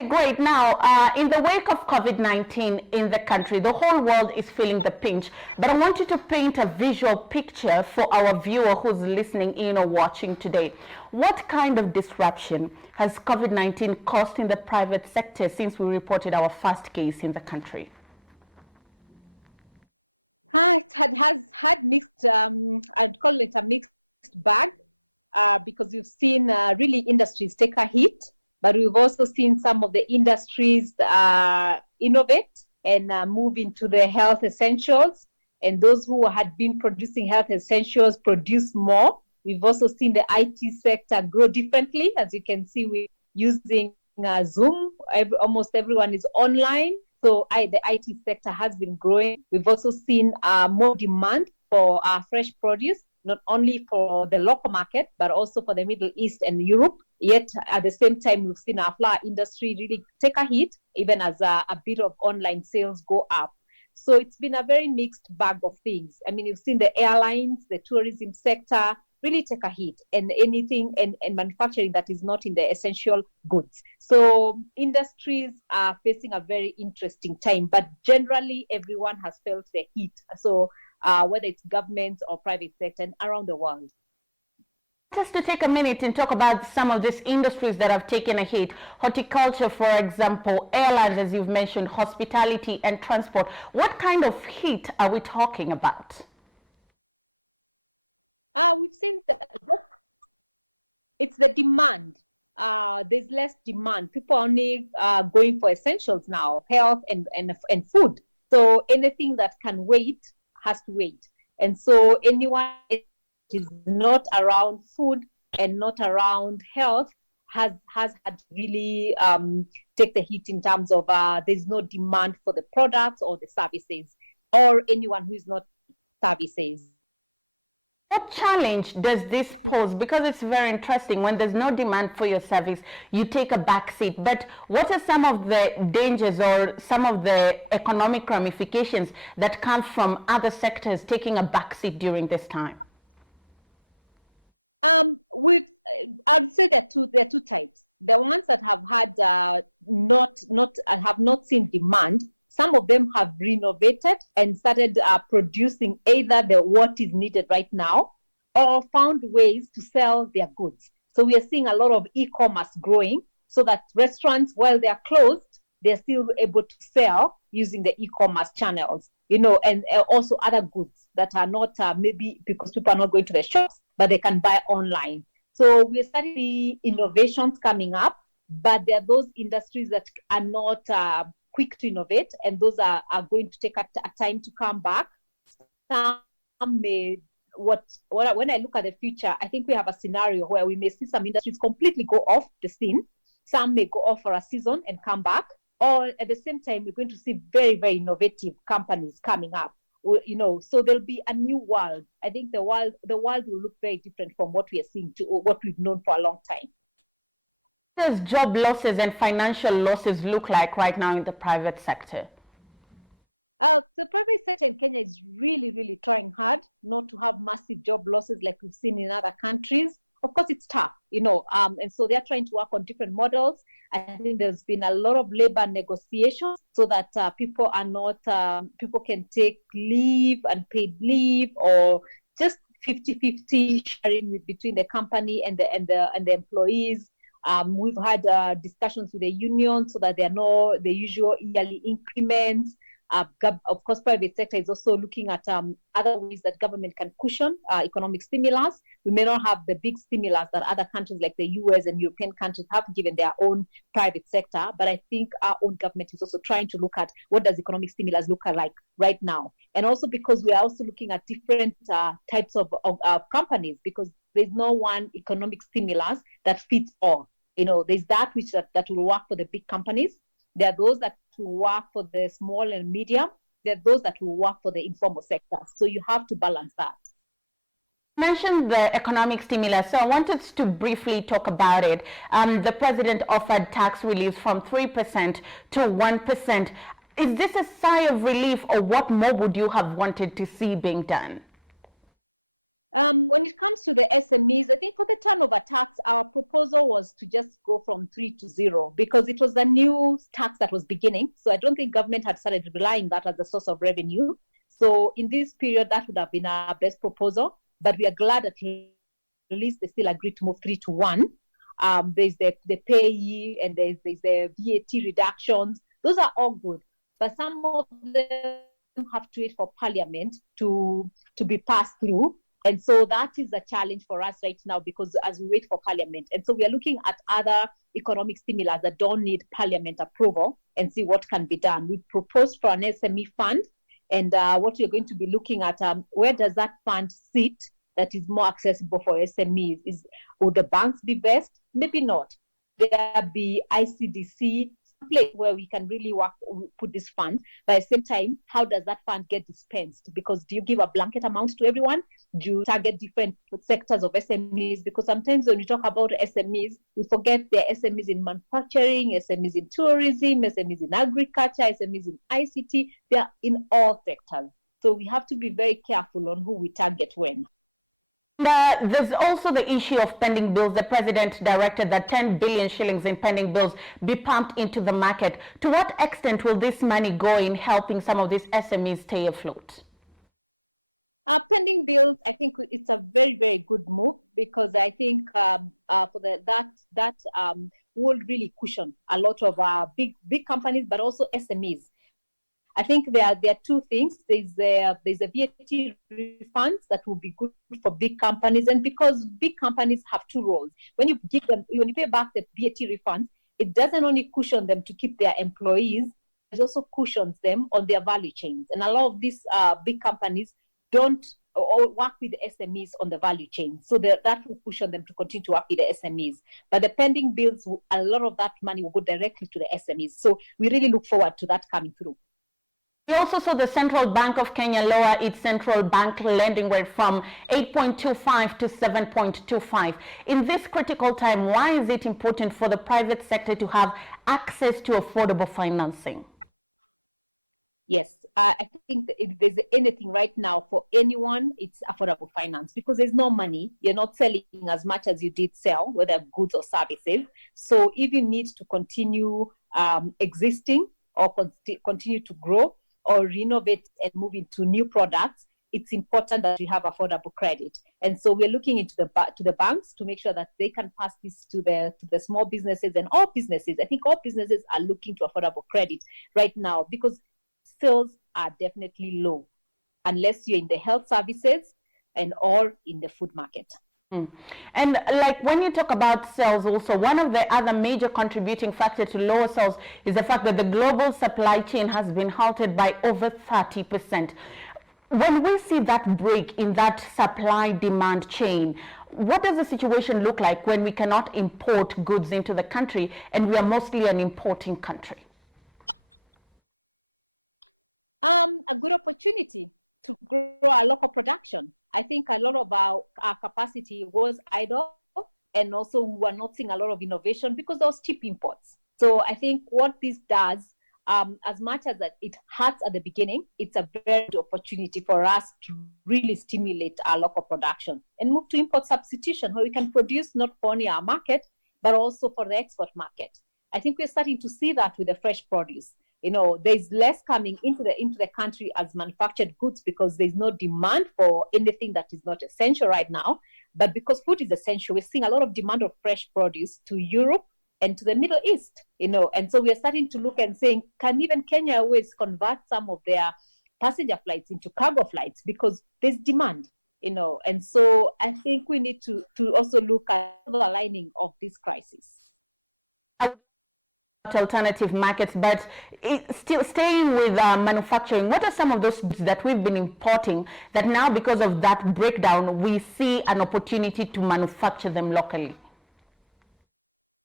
Great. Now, in the wake of COVID-19 in the country, the whole world is feeling the pinch. But I want you to paint a visual picture for our viewer who's listening in or watching today. What kind of disruption has COVID-19 caused in the private sector since we reported our first case in the country? It has had mixed, I'd call it a mixed bag, because we've seen really industries take a hit. But we've also seen some of the industries innovate and move into the health essentials. And those who had been producing health essentials produce more. We've also seen the IT sector grow differently. As you can see, we're using Zoom. Almost everyone is online. So the IT sector has been growing. We've also seen more demand for fresh produce. not only for the local market, but also for the Middle East and Europe. Yet at the same time, we've seen our flour industry really take a hit, even as a bit of online sales go up. So it's been a very mixed bag of things. I mean, you've seen the airlines, the tourism sector really take a hit, and anything and manufacturing that is not in the essential goods. So industries are facing a very interesting time, but generally everyone has felt the heat. So whether it's government or private sector and around the world. Just to take a minute and talk about some of these industries that have taken a hit. Horticulture, for example, airlines, as you've mentioned, hospitality and transport. What kind of hit are we talking about? We've seen that it's the demand. There's less demand. People are only going for essentials now, health and food. So anything that can wait has to wait. And so anyone is not around food and not around health has had to really take the hit in terms of there's no demand for the products or the services, or anyone who is not services. What challenge does this pose? Because it's very interesting. When there's no demand for your service, you take a back seat. But what are some of the dangers or some of the economic ramifications that come from other sectors taking a back seat during this time? I'd say there are two types. The ones that have had have not seen demand. Some of them have renovated and started producing either what is needed right now, or found ways to sell their goods. So we are seeing a lot of e-commerce growing, so that restaurants, while they are closed, they're still able to sell using the e-commerce channels. And also other goods that are not maybe because people are not going to the shops, but they can buy online. So we're starting to see innovations coming up, but there are those industries that are not quick to innovate, and those are going to take a time to come back. Some may, when I look at the future, I think we have a scenario where we may see some industries completely go off the scene. Some may go off for a season and come back, or at the same time, we're going to see very, very innovative companies coming up. So there'll be a new world. I think the world will look very different from what we are seeing to what we've known for a long time. What does job losses and financial losses look like right now in the private sector? The private sector in Kenya is really, really trying hard not to have massive job losses like we've seen in other countries. Of course, it's tough, and so they're trying to work on different models. I think there's been a lot of labor negotiations so that people can take leave, unpaid leave, or just 50-50 sharing between the company and the employees. We've had discussions with the union so that there are no the usual yearly increments. Of course, private sector is also looking at other ways that government can cushion economic stimulus. We may not have the big stimulus that other countries like the US and European countries have given their own private sector, but I think our own government is also trying to look at what does economic stimulus look like right now. And also because we are also looking at different types of companies, because there's no one economic stimulus that fits all. There's that which that will work for the big companies. There are those that will work for the small and medium. There are those that will work for the informal sector. So you have to balance that. You mentioned the economic stimulus, so I wanted to briefly talk about it. The president offered tax relief from 3% to 1%. Is this a sigh of relief, or what more would you have wanted to see being done? When it comes to the SMEs, I think for the turnover tax, our proposal was to just go from 3 to 0 because it was a new tax that was beginning. So I don't think government had started relying on that as a source of revenue. So in this period, that would have been our best proposal. But we are glad at least they still agreed to move 3 to 1. There's the payee and there's the VAT reductions. Those are all good. But some of them have to wait for Parliament to be passed through. And so that is a challenge for us right now, because as we wait for Parliament. And so we are looking at other economic stimulus that don't need Parliament approval and see what can be done. We've proposed for an SME fund, and what we're going to be looking at, where does that fund sit that is more accessible for SMEs? Would the banks be best? Maybe not. There be ICDC place where we can really put this fund. But at the same time, how does that fund get dispensed? Because do you give a blanket amount to everyone? Do you target different sectors of SMEs? Because sometimes when we talk about SMEs, we forget there are SMEs in manufacturing, SMEs in tourism, SMEs in agriculture, SMEs in ICT. They are in all sectors. So we have to be very careful on who we target when. There's also the issue of pending bills. The president directed that 10 billion shillings in pending bills be pumped into the market. To what extent will this money go in helping some of these SMEs stay afloat? Pending bills, I think it's a very, very good move, because I think that will really cushion a lot of big companies, but also SMEs. I think there are two things. There's a VAT refunds that will be good for big companies, and because big companies have two roles. When you pay back the VAT refunds, it doesn't only cushion them to keep their employees, it also cushions them on their value chains. And a lot of these big companies don't work with the SMEs on the value chain, so that will cushion them to continue to work with the SMEs. But the pending bills, a lot of that money will go directly to the SMEs. So we really look forward to that coming through. We also saw the Central Bank of Kenya lower its central bank lending rate from 8.25 to 7.25. In this critical time, why is it important for the private sector to have access to affordable financing? Yes, I think that if there's anything right now for anyone, it's affordable finance, because there's no money. You're not selling as much as you did sell, whether goods or services. So if you need to continue existing or continue to grow or renovate and move into new products, it's important that you have affordable credit. And so we're looking into the banks to make sure that they can pass this to the small businesses and all businesses. I think all businesses are looking to affordable credit right now, because sales are definitely low unless you're in the health services and or in the food market. And like when you talk about sales also, one of the other major contributing factor to lower sales is the fact that the global supply chain has been halted by over 30%. When we see that break in that supply-demand chain, what does the situation look like when we cannot import goods into the country and we are mostly an importing country? A good opportunity to grow our local production. I think a lot of our capacity was idle, and also we were not seeing a lot of innovation because there was cheap imports. So I think what this does, as much as that it hurts at the beginning, it's a very good opportunity for us to really stimulate our local production and move to import substitution, where we can produce not only our market, but also for the export market. I think we're starting to see that with the fresh produce. You know, there's less coming into the country as manufactured goods because there's no demand for anything that is not essential right now. But because food is essential, we're seeing a lot of demand of fresh produce to Europe and to the Middle East, you know. And so we're starting to look and saying, can even Kenya Airways convert some of their passenger flights into cargo flights, because there's demand, you know. And so I think we need to also look at the aligning of this crisis. Alternative markets, but still staying with manufacturing, what are some of those goods that we've been importing that now, because of that breakdown, we see an opportunity to manufacture them locally?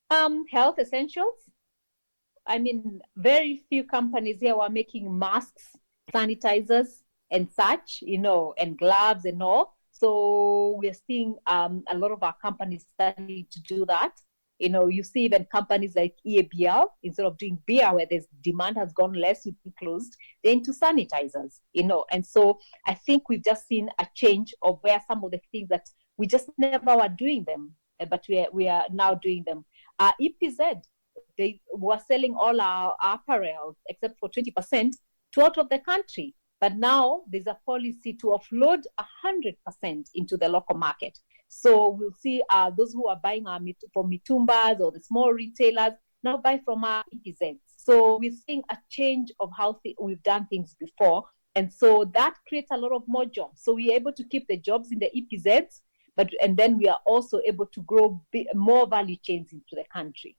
Health essentials. I mean, very few companies here were making masks, sanitizers, and such, you know, and gloves and all. So we're seeing a lot of our companies starting to do that. You know, you see even companies like EABL, instead of doing beer where there's demand has gone less, we've been closed, they're into sanitizers, you know. And so I think we've just seen a change of where some of the things that we just never were doing them, but we are now doing them. EPZ, they were selling all our apparel except for 20% to out of the country. But now there's a policy to offload 100% into the local market. So we'll see those who are buying from Mitumbas or the small retailers now buy from our EPZ. So we're seeing a change of how we've done things before. And so that creates a lot of more jobs. So we're able to keep the jobs in the EPZs, and then we are also able to grow more value chains into the country.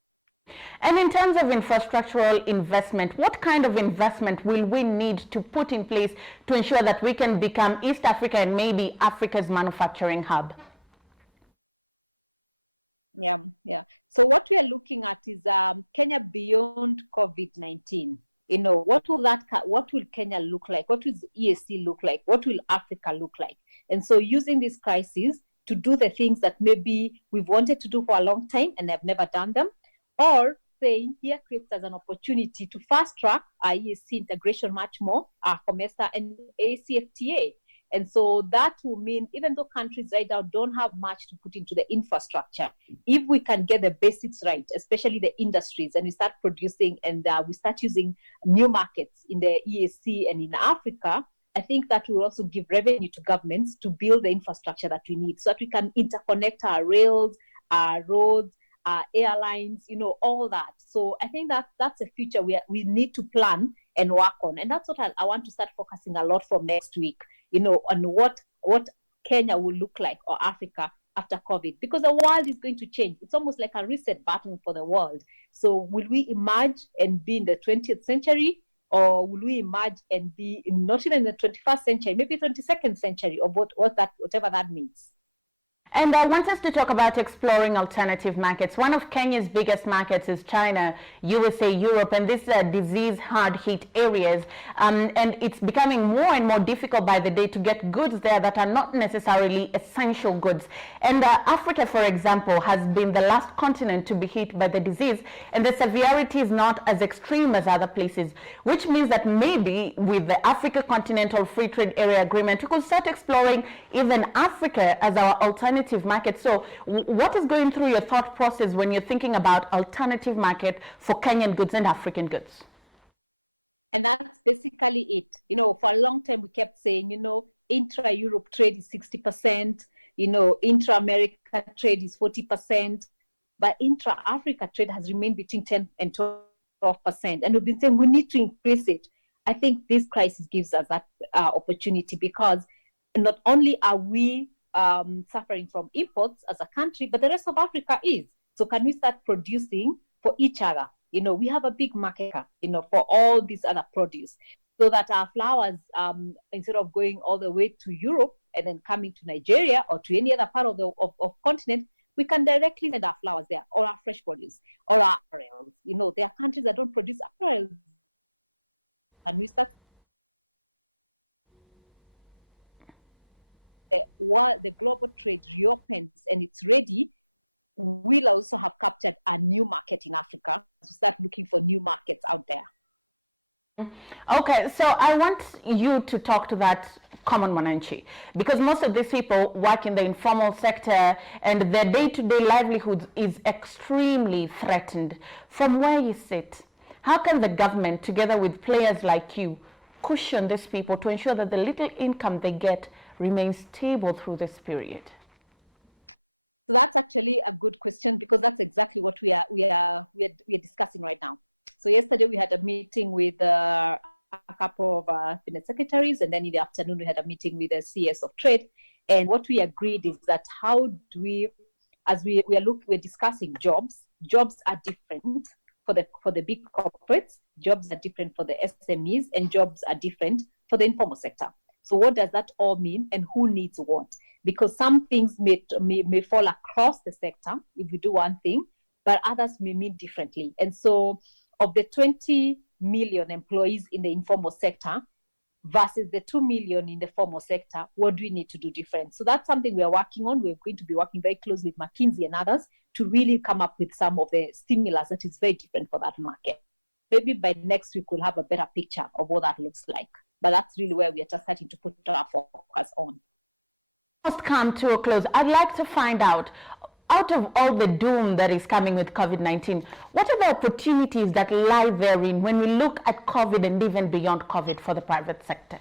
And in terms of infrastructural investment, what kind of investment will we need to put in place to ensure that we can become East Africa and maybe Africa's manufacturing hub? Yeah. So what we are looking at is Kenya beyond COVID-19. What will Kenya look like? What will EAC look like? What will Africa look like? And so using this crisis to do the things that maybe we've wanted to do for a long time and have never done them, or saying here creates as an opportunity to fast track our EAC integration much more, our COMESA and ACFTA. And so that will mean, even though countries right now don't have much to put into the infrastructure, if we can get the basics right, especially the industries, and we start producing and we start using new markets in the EAC and in Africa, I think that will also give revenue to governments to build the infrastructure that we need so that we can interconnect our rails, our roads, our airlines, all that. So I think that's a future we need to plan and work on. And that's what I want to start focusing a lot from next week, on what Kenya will look like, or Africa after COVID, because the world is going to change. It's almost like a reset button for the world. So will we emerge and be in the 20th century, or will we emerge and be not even in the 21st century, maybe 22nd century, or whatever that means? And I want us to talk about exploring alternative markets. One of Kenya's biggest markets is China, USA, Europe, and these are disease-hard-hit areas. And it's becoming more and more difficult by the day to get goods there that are not necessarily essential goods. And Africa, for example, has been the last continent to be hit by the disease, and the severity is not as extreme as other places, which means that maybe with the Africa Continental Free Trade Area Agreement, we could start exploring even Africa as our alternative market. So what is going through your thought process when you're thinking about alternative market for Kenyan goods and African goods? And that's basically it. For a long time we kept saying, intra-Europe trade is 60%, intra-America trade is 40%, but intra-Africa trade has remained between 10 and 12%. And we've been saying we need to increase it. I think this crisis gives us that opportunity, because not only are we suffering from imports as a country, but the rest of Africa is. So can we start producing for each other? We have a big market, for all these other produce, so that our flowers, instead of going all the way to Europe and then coming to Nigeria or to any other part of the continent, we can directly send our flowers there, or our fresh produce, or our apparel. There are countries that don't produce apparel. Can we start? While the global trade reopens and it's ready, we'll also have captured a new market in Africa to start looking for new markets out there. Okay, so I want you to talk to that common mwananchi, because most of these people work in the informal sector and their day-to-day livelihood is extremely threatened. From where you sit, how can the government, together with players like you, cushion these people to ensure that the little income they get remains stable through this period? So that's actually a good question, because that's exactly what we are discussing right now. So yesterday we had a meeting with a couple of cabinet secretaries, and then in the afternoon we had a meeting with the CS of Trade. And what we agreed is that how do we, as we're discussing jobs are different for the big corporates, jobs are different for the SMEs, and jobs are different for the informal sector. So what does that all mean, and who needs what? Because some things may fall across the sector if we do one thing, but others may mean differently. And so of the 20 million employees in the informal sector versus the 2 million in the formal sector, what do we need to do different? So that's something we are working on. We're going to be working very closely with McKinsey and others to really come up with some of the stimulus that is very different for that market. Maybe by next week we'll have a better picture of what that looks like. But that's really where we are just starting to put our focus on. Must come to a close. I'd like to find out of all the doom that is coming with COVID-19, what are the opportunities that lie therein when we look at COVID and even beyond COVID for the private sector?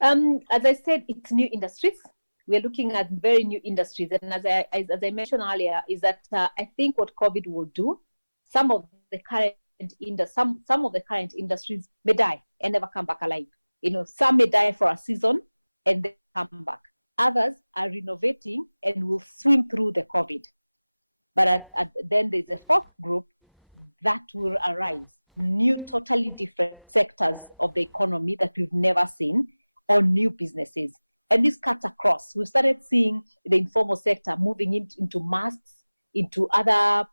As I said, it's new industries. We're looking at very new industries. And as I mentioned earlier, is that I think what COVID will do, some of the current industries may die and never come back alive. Some may die for a season and then come back. Others are renovating and will swim through the COVID. But then there's a fourth group that will arise, new, totally different sectors of the economy that we've never seen, or new businesses. And this cuts across. We've started seeing the informal sector moving into masks, into other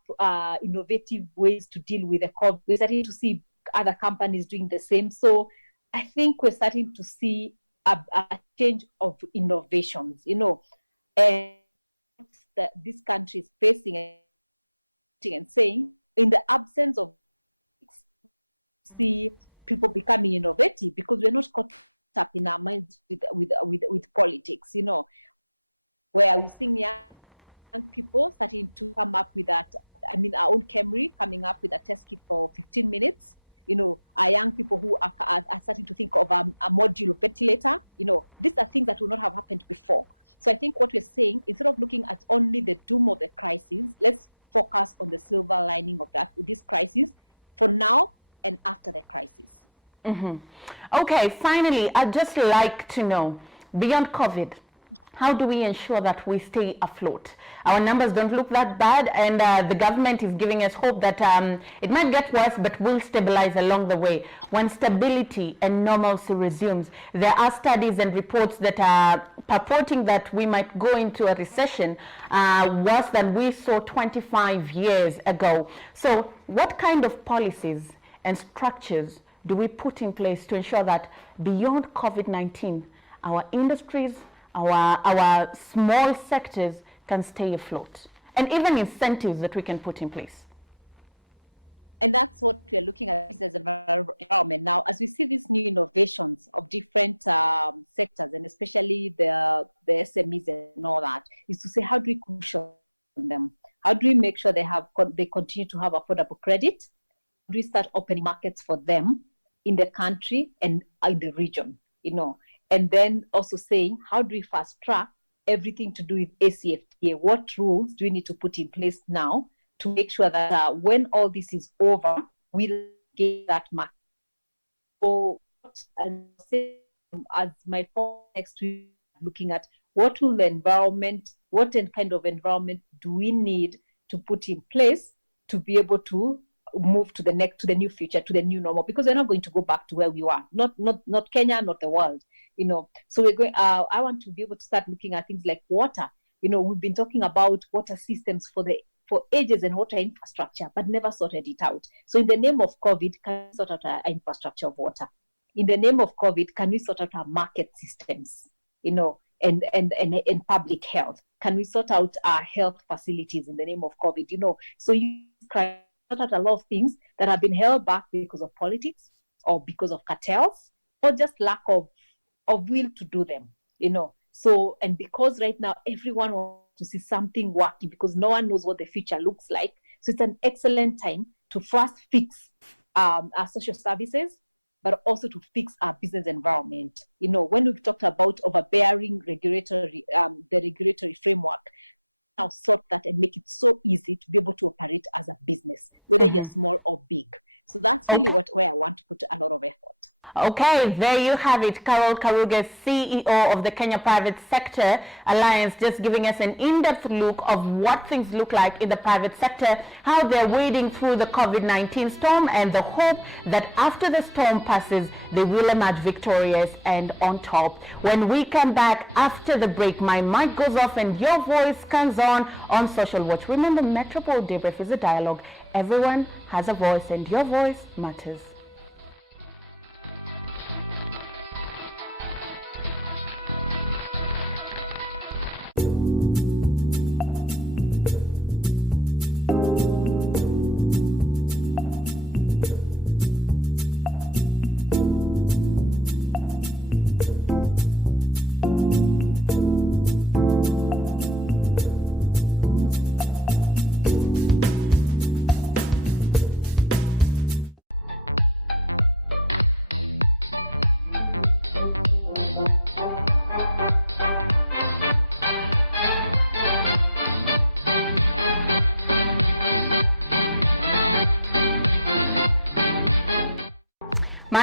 innovative ways to deal with the COVID. We're starting to see other companies doing the same. So I think we're starting to see a change of innovations, and that this country is facing and saying, in the absence of see people becoming innovative, because we're not caught up in our minds with politics, where we're seeing young people starting to come up with that. I mean, our own Camry coming up with a test kit for 15 minutes. Our young people who are starting to think of a modular ventilator. These are things that would not have happened before. So I think what we're saying, instead of looking at only the doom of the crisis, let's focus on the silver lining of this crisis for now and after the crisis. Okay, finally, I'd just like to know, beyond COVID, how do we ensure that we stay afloat? Our numbers don't look that bad, and the government is giving us hope that it might get worse, but will stabilize along the way. When stability and normalcy resumes, there are studies and reports that are purporting that we might go into a recession worse than we saw 25 years ago. So what kind of policies and structures do we put in place to ensure that beyond COVID-19, our industries, our small sectors can stay afloat, and even incentives that we can put in place? And that's what we're looking at as an environment now, as we see these new innovations of different sectors, and especially the SMEs and all that, is to say, how do we cushion them? How do we make sure they continue to have affordable credit? How do we start opening markets for them in the country and in the region? And then also saying, how do we fast track everything to do with ACFTA? What rules do we need to put in place now to make sure that when all this is over, we'll get that market? So, as my next week, looking at what kind of environment do we need to put in place to be able to move to the new future, to the new normal, because we're not going to go back to where we were, not Kenya, not the world. So we're going. I want to be able to start looking at things like water. We've been talking about water systems for ages and water infrastructure, but never sorted it out. So in the name of COVID, can we sort out our infrastructure of water? In the name of COVID, can we sort out our market systems? And public health. Can we sort out our health facilities in the name of COVID? So you sort out a lot of things that have been held back because of politics, or because of cartels, or just lack of will to do them, So, and because right now everyone wants to see something working, because no one knows what the future looks like. So it's an excellent time to first fix our social services, but also to fix our business environment. When we've talked about overbearing the regulatory framework, now sort that and make it so easy to be able to operate as a business, whether you're small or big. So that's really where I want to put a lot of effort. Okay, there you have it. Carol Karuge, CEO of the Kenya Private Sector Alliance, just giving us an in-depth look of what things look like in the private sector, how they're wading through the COVID-19 storm, and the hope that after the storm passes, they will emerge victorious and on top. When we come back after the break, my mic goes off and your voice comes on Social Watch. Remember, Metropol Debrief is a dialogue. Everyone has a voice, and your voice matters.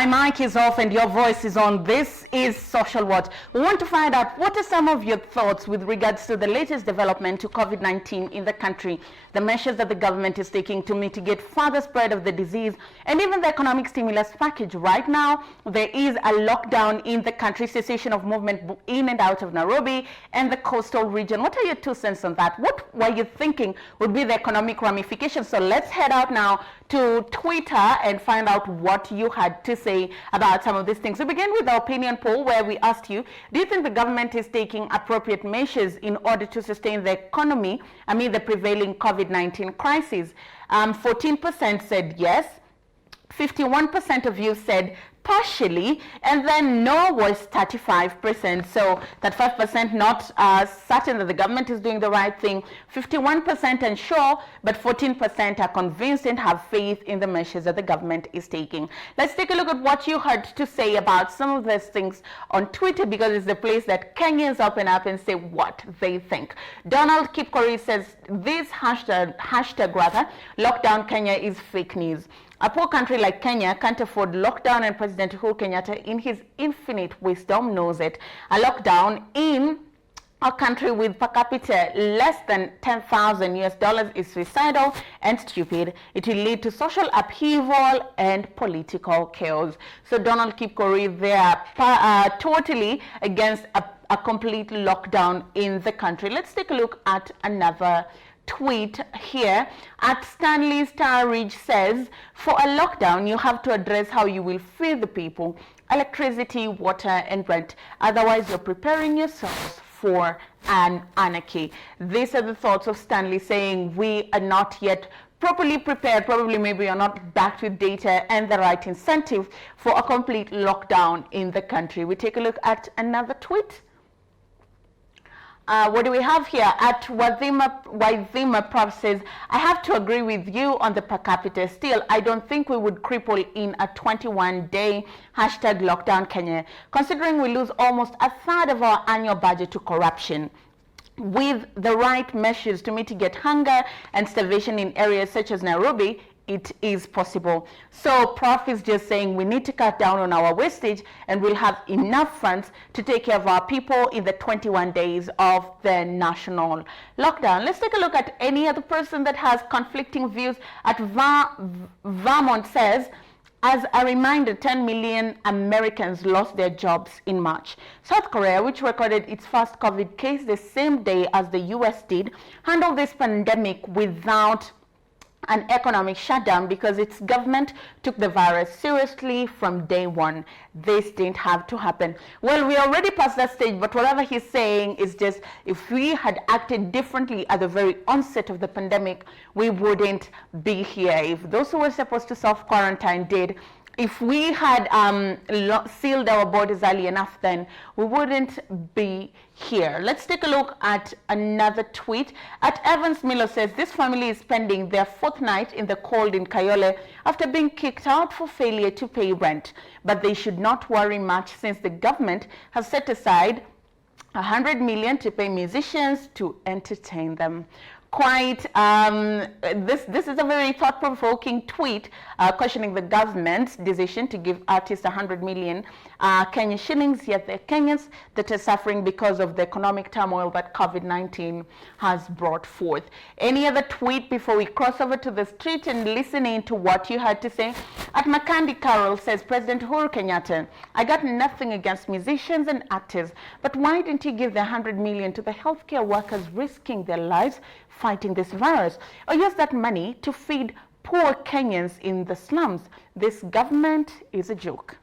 My mic is off and your voice is on. This is Social Watch. We want to find out what are some of your thoughts with regards to the latest development to COVID-19 in the country, the measures that the government is taking to mitigate further spread of the disease, and even the economic stimulus package. Right now, there is a lockdown in the country, cessation of movement in and out of Nairobi and the coastal region. What are your 2 cents on that? What were you thinking would be the economic ramifications? So let's head out now to Twitter and find out what you had to say about some of these things. We begin with the opinion poll where we asked you, do you think the government is taking appropriate measures in order to sustain the economy amid the prevailing COVID-19 crisis? 14% said yes, 51% of you said partially, and then no was 35%. So that 5% not certain that the government is doing the right thing, 51% unsure, but 14% are convinced and have faith in the measures that the government is taking. Let's take a look at what you had to say about some of these things on Twitter, because it's the place that Kenyans open up and say what they think. Donald Kipkorir says this hashtag rather, lockdown Kenya is fake news. A poor country like Kenya can't afford lockdown, and President Uhuru Kenyatta, in his infinite wisdom, knows it. A lockdown in a country with per capita less than $10,000 is suicidal and stupid. It will lead to social upheaval and political chaos. So Donald Kipkorir, they are totally against a complete lockdown in the country. Let's take a look at another tweet here. At Stanley Starridge says, for a lockdown, you have to address how you will feed the people, electricity, water, and rent. Otherwise, you're preparing yourselves for an anarchy. These are the thoughts of Stanley, saying we are not yet properly prepared. Probably maybe you're not backed with data and the right incentive for a complete lockdown in the country. We take a look at another tweet. What do we have here? At Wadhima Prof says, I have to agree with you on the per capita. Still, I don't think we would cripple in a 21-day hashtag lockdown Kenya, considering we lose almost a third of our annual budget to corruption. With the right measures to mitigate hunger and starvation in areas such as Nairobi, it is possible. So Prof is just saying we need to cut down on our wastage and we'll have enough funds to take care of our people in the 21 days of the national lockdown. Let's take a look at any other person that has conflicting views. At Vermont says, as a reminder, 10 million Americans lost their jobs in March. South Korea, which recorded its first COVID case the same day as the US did, handled this pandemic without an economic shutdown because its government took the virus seriously from day one. This didn't have to happen. Well, we already passed that stage, but whatever he's saying is just, if we had acted differently at the very onset of the pandemic, we wouldn't be here. If those who were supposed to self-quarantine did, if we had sealed our borders early enough, then we wouldn't be here. Let's take a look at another tweet. At Evans Miller says, this family is spending their 4th night in the cold in Kayole after being kicked out for failure to pay rent. But they should not worry much since the government has set aside 100 million to pay musicians to entertain them. Quite, this is a very thought-provoking tweet questioning the government's decision to give artists 100 million Kenyan shillings, yet the Kenyans that are suffering because of the economic turmoil that COVID-19 has brought forth. Any other tweet before we cross over to the street and listen in to what you had to say? At Makandi Carroll says, President Uhuru Kenyatta, I got nothing against musicians and actors, but why didn't you give the 100 million to the healthcare workers risking their lives fighting this virus, or use that money to feed poor Kenyans in the slums? This government is a joke.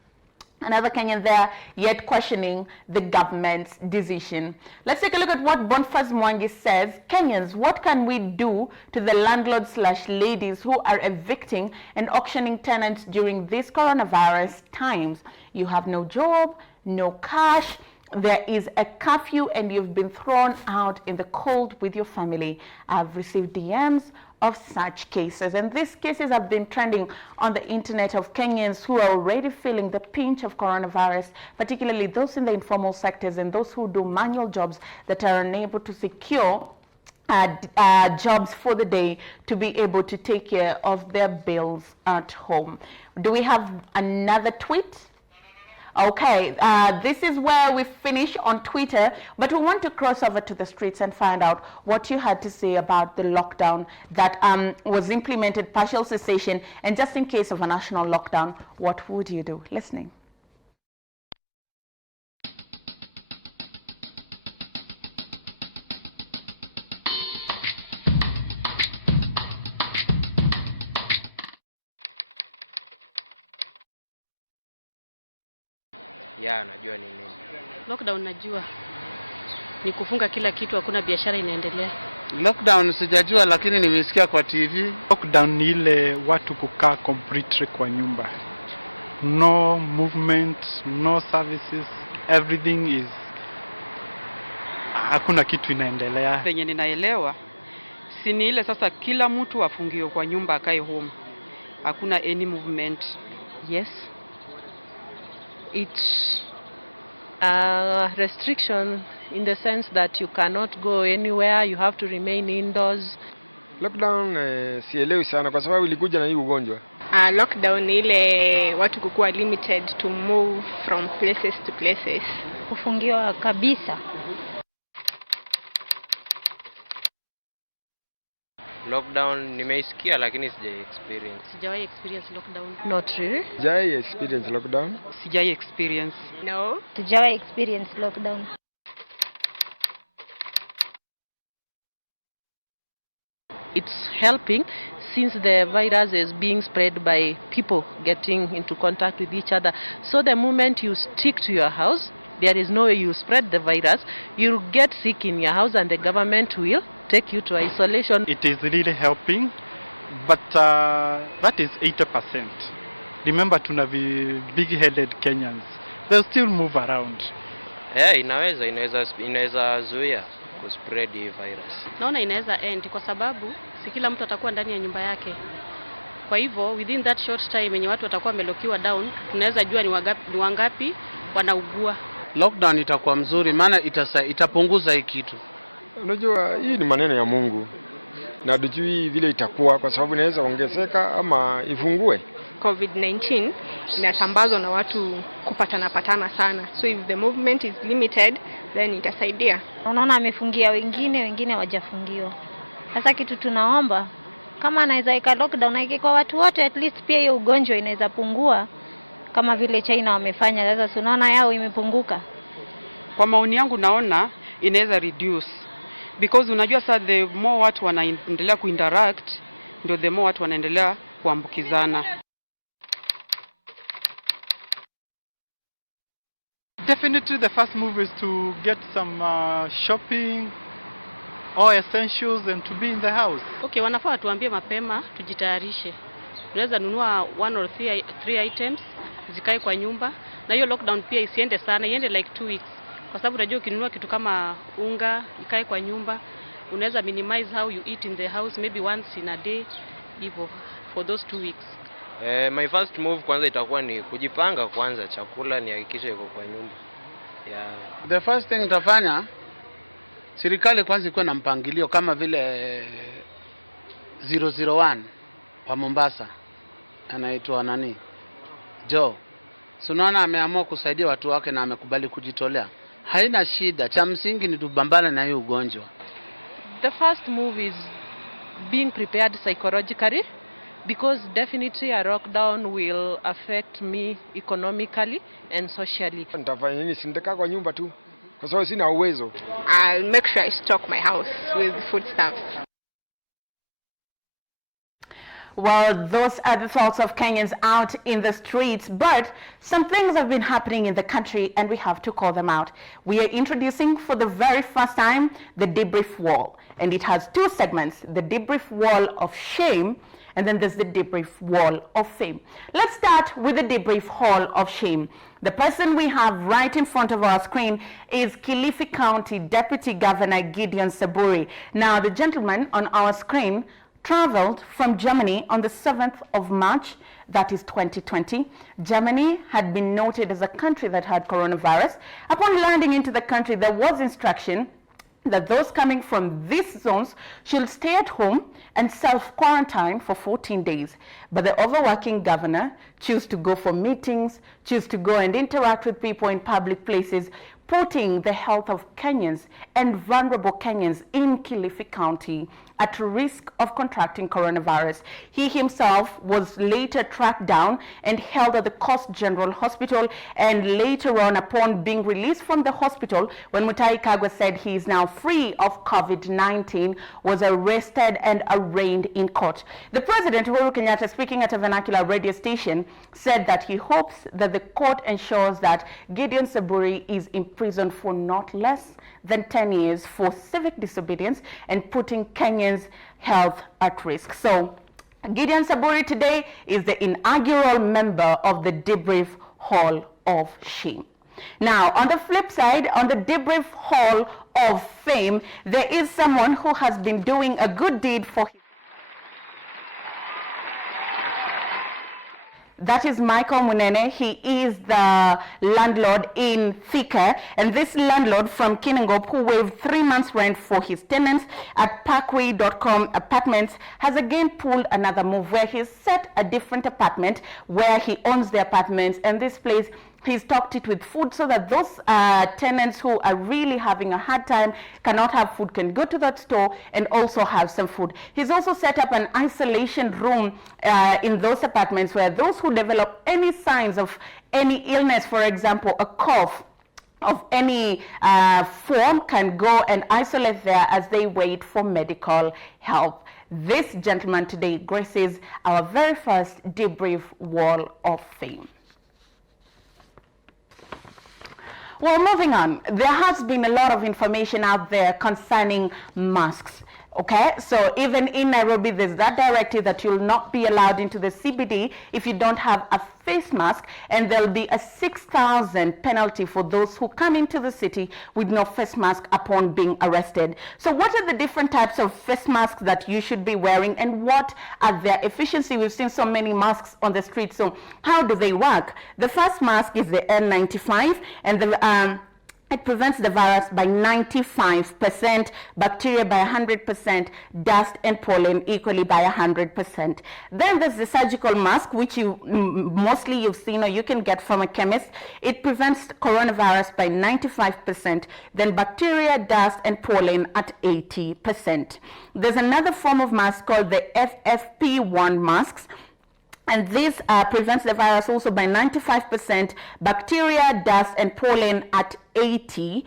Another Kenyan there, yet questioning the government's decision. Let's take a look at what Bonfaz Mwangi says. Kenyans, what can we do to the landlords/ladies who are evicting and auctioning tenants during these coronavirus times? You have no job, no cash, there is a curfew, and you've been thrown out in the cold with your family. I've received DMs of such cases, and these cases have been trending on the internet of Kenyans who are already feeling the pinch of coronavirus, particularly those in the informal sectors and those who do manual jobs that are unable to secure jobs for the day to be able to take care of their bills at home. Do we have another tweet? Okay, this is where we finish on Twitter, but we want to cross over to the streets and find out what you had to say about the lockdown that was implemented, partial cessation, and just in case of a national lockdown, what would you do? Listening. Ya, najua ni nini. Lockdown najua ni kufunga kila kitu, hakuna biashara inaendelea. Lockdown sijajua, lakini nimesikia kwa TV. Lockdown ni ile watu kukaa completely kwa nyumba. No movement, no services, everything is, hakuna kitu inaendelea. Venye ninaelewa si ni ile sasa kila mtu afungiwe kwa nyumba akae home. Hakuna any movement. Yes. It's a restriction in the sense that you cannot go anywhere, you have to remain indoors. Lockdown sielewi sana kwa sababu ilikuja na hii ugonjwa. Lockdown ni ile watu kukuwa limited to move from places to places. Kufungiwa kabisa. Lockdown nimeisikia lakini sijai experience. Sijawahi experience lockdown. Not really. Sijai experience lockdown. Sijai experience. No. Sijawahi experience lockdown. It's helping since the virus is being spread by people getting into contact with each other. So the moment you stick to your house, there is no way you spread the virus. You'll get sick in your house and the government will take you to isolation. It is really helping, but that is 80%. Remember, tuna big-headed Kenyans. They'll still move around. Yeah, inaweza zuia kuspread hii virus. Naona inaweza end kwa sababu si kila mtu atakuwa ndani ya nyumba yake. Kwa hivyo within that short time yenye watu watakuwa wamelokiwa down, tunaweza jua ni wangapi wanaugua. Lockdown itakuwa mzuri maana itapunguza hii kitu. Unajua hii ni maneno ya Mungu. Na tujui vile itakuwa kwa sababu inaweza ongezeka ama ifungue. COVID-19 inasambazwa na watu kupatana sana. So if the movement is limited, then itasaidia. Unaona amefungia wengine hawajafungiwa. Sasa kitu tunaomba kama anaweza ika lockdown na kwa watu wote, at least pia hiyo ugonjwa inaweza pungua kama vile China wamefanya. Sasa unaona yao imepunguka. Kwa maoni yangu naona inaweza reduce. Because unajua sasa the more watu wanaendelea kuinteract, ndio the more watu wanaendelea kuambukizana. Definitely the first move is to get some shopping or essentials and to be in the house. Okay, wanafaa tuambie mapema tujitayarishe. Tunaweza nunua 1 or 3 items zikae kwa nyumba, na hiyo lockdown pia isiende sana, iende like 2 weeks. Kwa sababu unajua ukinunua kitu kama unga ikae kwa nyumba, unaweza minimize how you eat in the house, maybe once in a day, hivyo for those 2 weeks. My first move kwanza itakuwa ni kujipanga kwanza, chakula nihakikishe iko kwa nyumba. Yeah. The first thing tutafanya, serikali kwanza ikuwe na mpangilio kama vile 001 wa Mombasa. Anaitwa nani? Joe. Sunaona ameamua kusaidia watu wake na amekubali kujitolea. Haina shida, cha msingi ni tubambane na hiyo ugonjwa. The first move is being prepared psychologically, because definitely a lockdown will affect me economically and socially. Nitafanya nini? Sitakaa kwa nyumba tu kwa sababu sina uwezo. I'll make sure I stock my house with foodstuffs. Well, those are the thoughts of Kenyans out in the streets, but some things have been happening in the country and we have to call them out. We are introducing for the very first time the debrief wall, and it has 2 segments, the debrief wall of shame and then there's the debrief wall of fame. Let's start with the debrief hall of shame. The person we have right in front of our screen is Kilifi County Deputy Governor Gideon Saburi. Now, the gentleman on our screen traveled from Germany on the 7th of March, that is 2020. Germany had been noted as a country that had coronavirus. Upon landing into the country, there was instruction that those coming from these zones should stay at home and self-quarantine for 14 days. But the overworking governor chose to go for meetings, chose to go and interact with people in public places, putting the health of Kenyans and vulnerable Kenyans in Kilifi County at risk of contracting coronavirus. He himself was later tracked down and held at the Coast General Hospital, and later on, upon being released from the hospital, when Mutahi Kagwe said he is now free of COVID-19, was arrested and arraigned in court. The President, Uhuru Kenyatta, speaking at a vernacular radio station, said that he hopes that the court ensures that Gideon Saburi is imprisoned for not less than 10 years for civic disobedience and putting Kenyans' health at risk. So Gideon Saburi today is the inaugural member of the Debrief Hall of Shame. Now, on the flip side, on the Debrief Hall of Fame, there is someone who has been doing a good deed for him. That is Michael Munene. He is the landlord in Thika, and this landlord from Kinangop, who waived 3 months rent for his tenants at Parkway.com Apartments, has again pulled another move where he's set a different apartment where he owns the apartments, and this place he's stocked it with food so that those tenants who are really having a hard time, cannot have food, can go to that store and also have some food. He's also set up an isolation room in those apartments where those who develop any signs of any illness, for example, a cough of any form, can go and isolate there as they wait for medical help. This gentleman today graces our very first Debrief Wall of Fame. Well, moving on, there has been a lot of information out there concerning masks. Okay, so even in Nairobi, there's that directive that you'll not be allowed into the CBD if you don't have a face mask, and there'll be a 6,000 penalty for those who come into the city with no face mask upon being arrested. So what are the different types of face masks that you should be wearing, and what are their efficiency? We've seen so many masks on the street, so how do they work? The first mask is the N95, and it prevents the virus by 95%, bacteria by 100%, dust and pollen equally by 100%. Then there's the surgical mask, which mostly you've seen or you can get from a chemist. It prevents coronavirus by 95%, then bacteria, dust and pollen at 80%. There's another form of mask called the FFP1 masks, and this prevents the virus also by 95%, bacteria, dust, and pollen at 80%.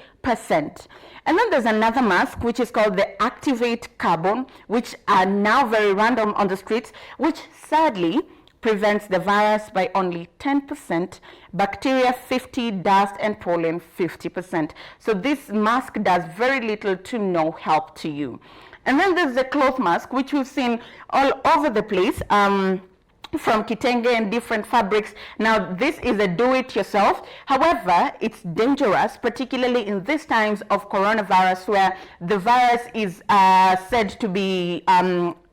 And then there's another mask, which is called the Activate Carbon, which are now very random on the streets, which sadly prevents the virus by only 10%, bacteria 50%, dust, and pollen 50%. So this mask does very little to no help to you. And then there's the cloth mask, which we've seen all over the place, from kitenge and different fabrics. Now this is a do-it-yourself. However, it's dangerous, particularly in these times of coronavirus, where the virus is said to be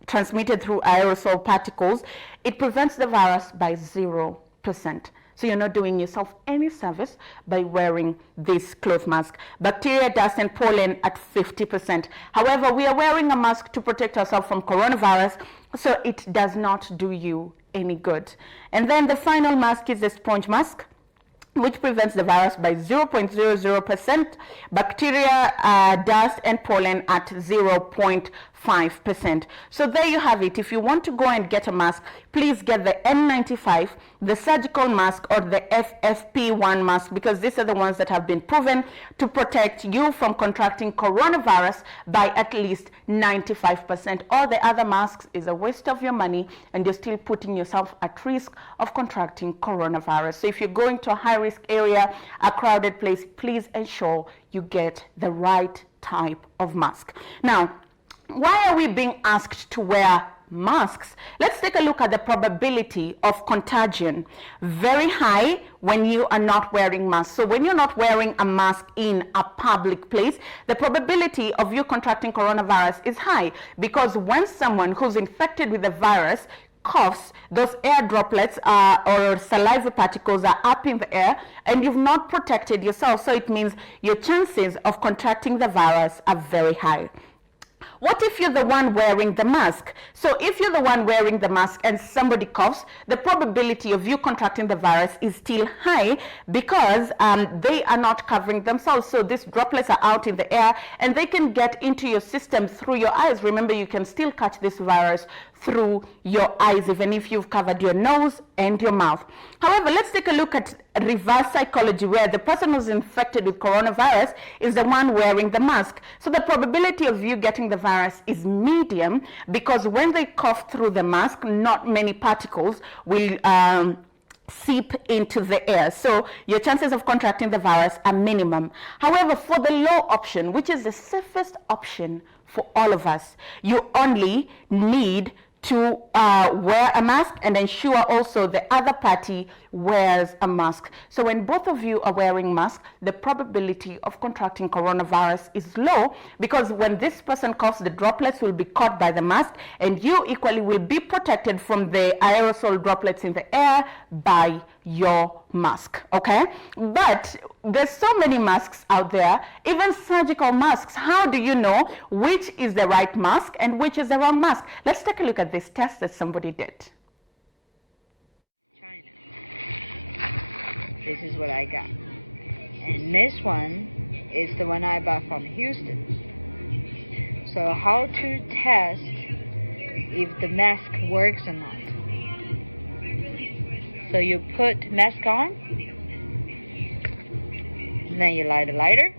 transmitted through aerosol particles. It prevents the virus by 0%. So you're not doing yourself any service by wearing this cloth mask. Bacteria, dust, and pollen at 50%. However, we are wearing a mask to protect ourselves from coronavirus, so it does not do you any good. And then the final mask is the sponge mask, which prevents the virus by 0.00%, bacteria, dust, and pollen at 0.5%. So there you have it. If you want to go and get a mask, please get the N95, the surgical mask, or the FFP1 mask, because these are the ones that have been proven to protect you from contracting coronavirus by at least 95%. All the other masks is a waste of your money, and you're still putting yourself at risk of contracting coronavirus. So if you're going to a high-risk area, a crowded place, please ensure you get the right type of mask. Now, why are we being asked to wear masks? Let's take a look at the probability of contagion. Very high when you are not wearing masks. So when you're not wearing a mask in a public place, the probability of you contracting coronavirus is high, because when someone who's infected with the virus coughs, those air droplets or saliva particles are up in the air, and you've not protected yourself. So it means your chances of contracting the virus are very high. What if you're the one wearing the mask? So if you're the one wearing the mask and somebody coughs, the probability of you contracting the virus is still high because they are not covering themselves. So these droplets are out in the air and they can get into your system through your eyes. Remember, you can still catch this virus through your eyes, even if you've covered your nose and your mouth. However, let's take a look at reverse psychology, where the person who's infected with coronavirus is the one wearing the mask. So the probability of you getting the virus is medium, because when they cough through the mask, not many particles will seep into the air. So your chances of contracting the virus are minimum. However, for the low option, which is the safest option for all of us, you only need to wear a mask and ensure also the other party wears a mask. So when both of you are wearing masks, the probability of contracting coronavirus is low, because when this person coughs, the droplets will be caught by the mask, and you equally will be protected from the aerosol droplets in the air by your mask, okay? But there's so many masks out there, even surgical masks. How do you know which is the right mask and which is the wrong mask? Let's take a look at this test that somebody did. This is what I got. And this one is the one I bought from Houston. So how to test if the mask works or not. So you put mask on, and then you light a lighter,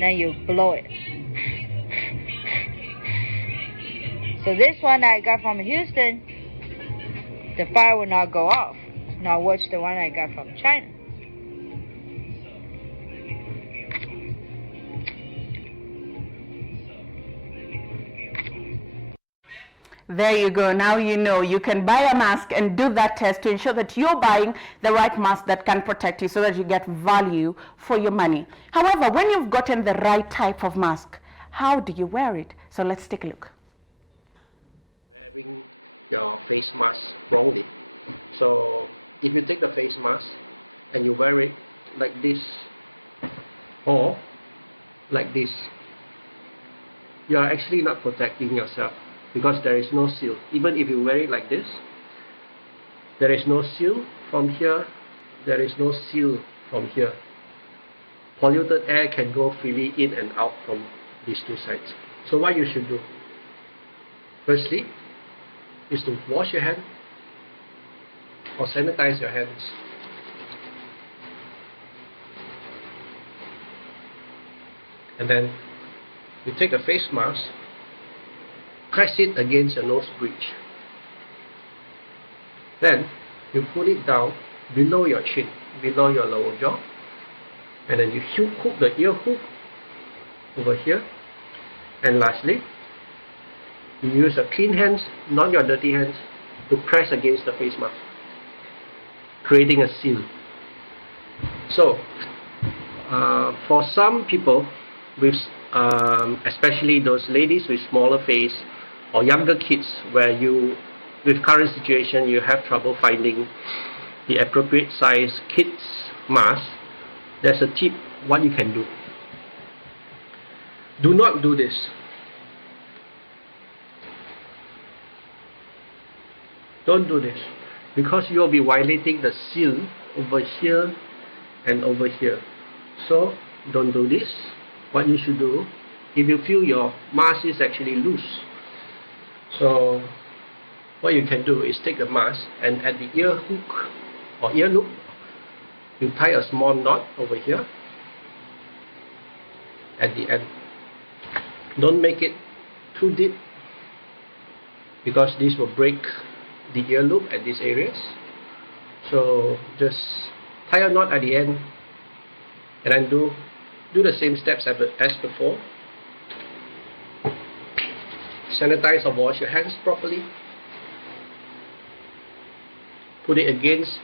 then you blow it. So this one I got from Houston, the fire will not go off. Now watch the one I got from China. There you go. Now you know you can buy a mask and do that test to ensure that you're buying the right mask that can protect you, so that you get value for your money. However, when you've gotten the right type of mask, how do you wear it? So let's take a look. Wearing your face mask wrongly. So if you take the face mask and you wear it like this or like this, you are actually not protecting yourself, because there is no seal. Even if you wear it like this, there is no seal from here, there is no seal from here. Polluted air can go freely in and out from these two sides. So what you should do, firstly, is to wash your hand or sanitize your hands. And then you take a face mask, press it against your nose bridge. Then you pull it down below your chin, below your lower jaw, and then you hook the ear hook over here. And lastly, you use your clean hands, not your dirty hands, to press against the face mask, creating a seal. So for some people, with especially those ladies with smaller face or younger kids, where you, with current situation, you have trouble finding the appropriate size kids mask, there's a tip what you can do. Do not do this. Don't do this, because you will be violating the seal over here and over here. So don't do this. What you should do, if you feel your mask is actually loose, so what you can do is take the mask and at the ear hook or ear loop, you tie a small knot over here at the end. Don't make it too deep, because this will break the ear loop at these areas. So just tie a knot at the end, and then do the same steps as before. Sanitize or wash your hands properly. Put it against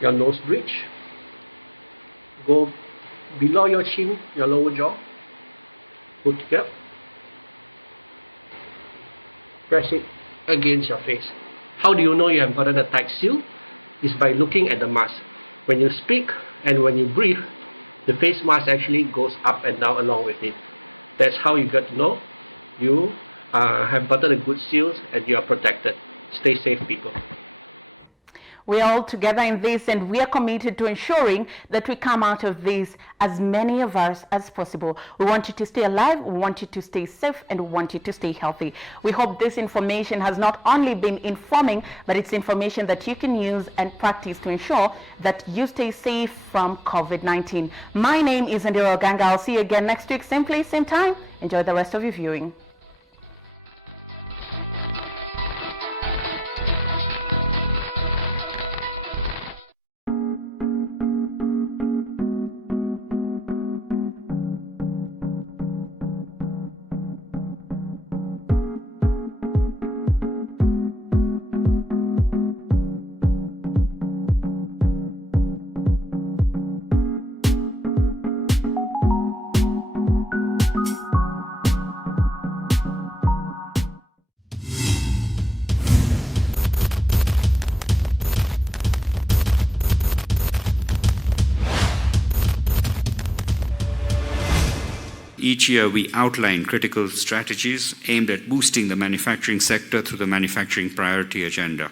your nose bridge. Go below your chin, your lower jaw. Put it up. press it against your face. How do you know you have gotten a tight seal? It's by looking at the mask. When you speak and when you breathe, the face mask actually goes up and down along with it. That's how you get to know you have gotten a good seal and you are protected. Stay safe, people. We're all together in this, and we are committed to ensuring that we come out of this, as many of us as possible. We want you to stay alive, we want you to stay safe, and we want you to stay healthy. We hope this information has not only been informing, but it's information that you can use and practice to ensure that you stay safe from COVID-19. My name is Andira Oganga. I'll see you again next week, same place, same time. Enjoy the rest of your viewing. Each year, we outline critical strategies aimed at boosting the manufacturing sector through the Manufacturing Priority Agenda.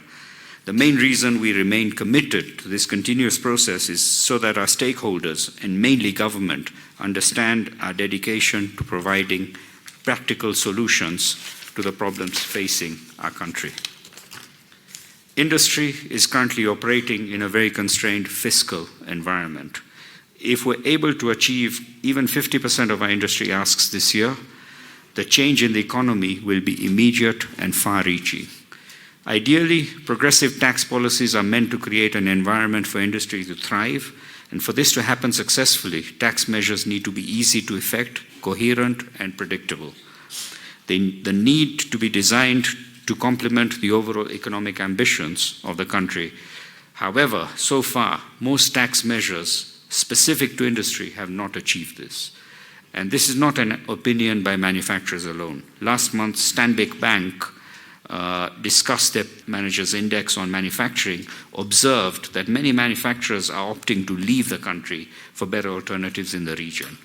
The main reason we remain committed to this continuous process is so that our stakeholders, and mainly government, understand our dedication to providing practical solutions to the problems facing our country. Industry is currently operating in a very constrained fiscal environment. If we're able to achieve even 50% of our industry asks this year, the change in the economy will be immediate and far-reaching. Ideally, progressive tax policies are meant to create an environment for industry to thrive, and for this to happen successfully, tax measures need to be easy to effect, coherent, and predictable. The need to be designed to complement the overall economic ambitions of the country. However, so far, most tax measures specific to industry have not achieved this. And this is not an opinion by manufacturers alone. Last month, Stanbic Bank discussed their managers' index on manufacturing, observed that many manufacturers are opting to leave the country for better alternatives in the region.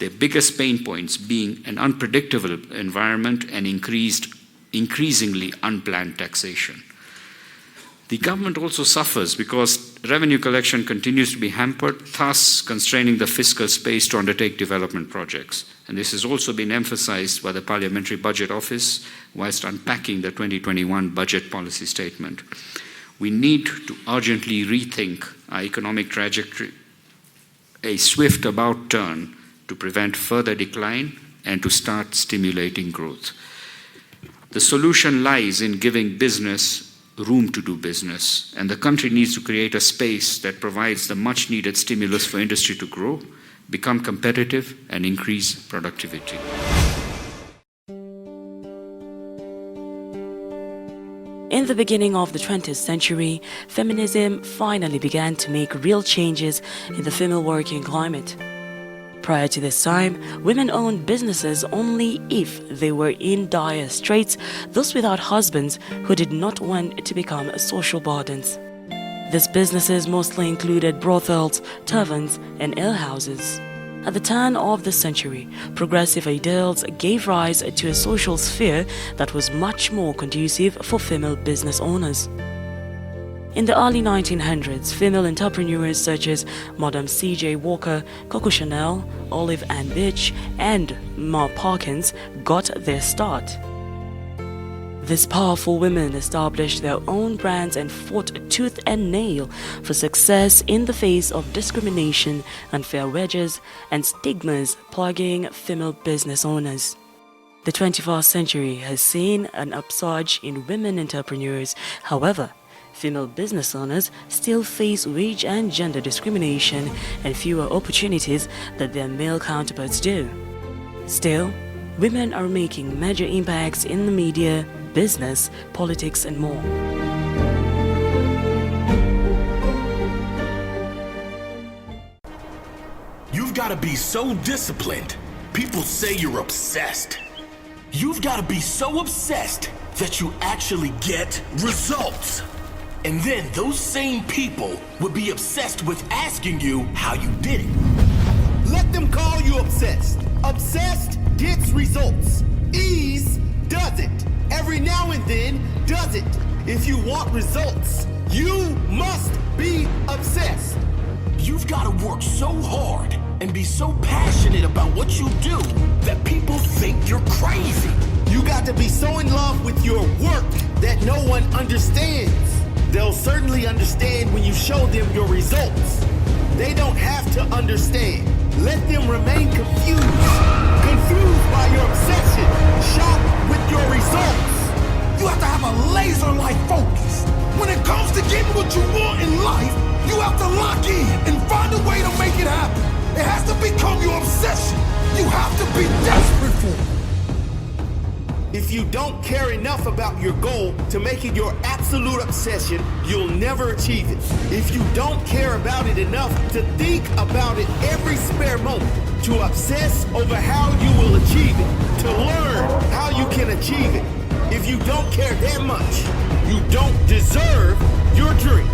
Their biggest pain points being an unpredictable environment and increasingly unplanned taxation. The government also suffers because revenue collection continues to be hampered, thus constraining the fiscal space to undertake development projects. And this has also been emphasized by the Parliamentary Budget Office whilst unpacking the 2021 budget policy statement. We need to urgently rethink our economic trajectory, a swift about turn to prevent further decline and to start stimulating growth. The solution lies in giving business room to do business, and the country needs to create a space that provides the much needed stimulus for industry to grow, become competitive, and increase productivity. In the beginning of the 20th century, feminism finally began to make real changes in the female working climate. Prior to this time, women owned businesses only if they were in dire straits, those without husbands who did not want to become social burdens. These businesses mostly included brothels, taverns, and alehouses. At the turn of the century, progressive ideals gave rise to a social sphere that was much more conducive for female business owners. In the early 1900s, female entrepreneurs such as Madame C.J. Walker, Coco Chanel, Olive Ann Bitch, and Ma Parkins got their start. These powerful women established their own brands and fought tooth and nail for success in the face of discrimination, unfair wages, and stigmas plaguing female business owners. The 21st century has seen an upsurge in women entrepreneurs. However, female business owners still face wage and gender discrimination and fewer opportunities than their male counterparts do. Still, women are making major impacts in the media, business, politics, and more. You've got to be so disciplined. People say you're obsessed. You've got to be so obsessed that you actually get results. And then those same people would be obsessed with asking you how you did it. Let them call you obsessed. Obsessed gets results. Ease does it. Every now and then does it. If you want results, you must be obsessed. You've got to work so hard and be so passionate about what you do that people think you're crazy. You got to be so in love with your work that no one understands. They'll certainly understand when you show them your results. They don't have to understand. Let them remain confused. Confused by your obsession. Shocked with your results. You have to have a laser-like focus. When it comes to getting what you want in life, you have to lock in and find a way to make it happen. It has to become your obsession. You have to be desperate for it. If you don't care enough about your goal to make it your absolute obsession, you'll never achieve it. If you don't care about it enough to think about it every spare moment, to obsess over how you will achieve it, to learn how you can achieve it, if you don't care that much, you don't deserve your dream.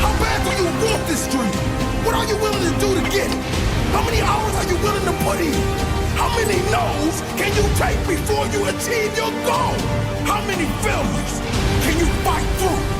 How bad do you want this dream? What are you willing to do to get it? How many hours are you willing to put in? How many no's can you take before you achieve your goal? How many failures can you fight through?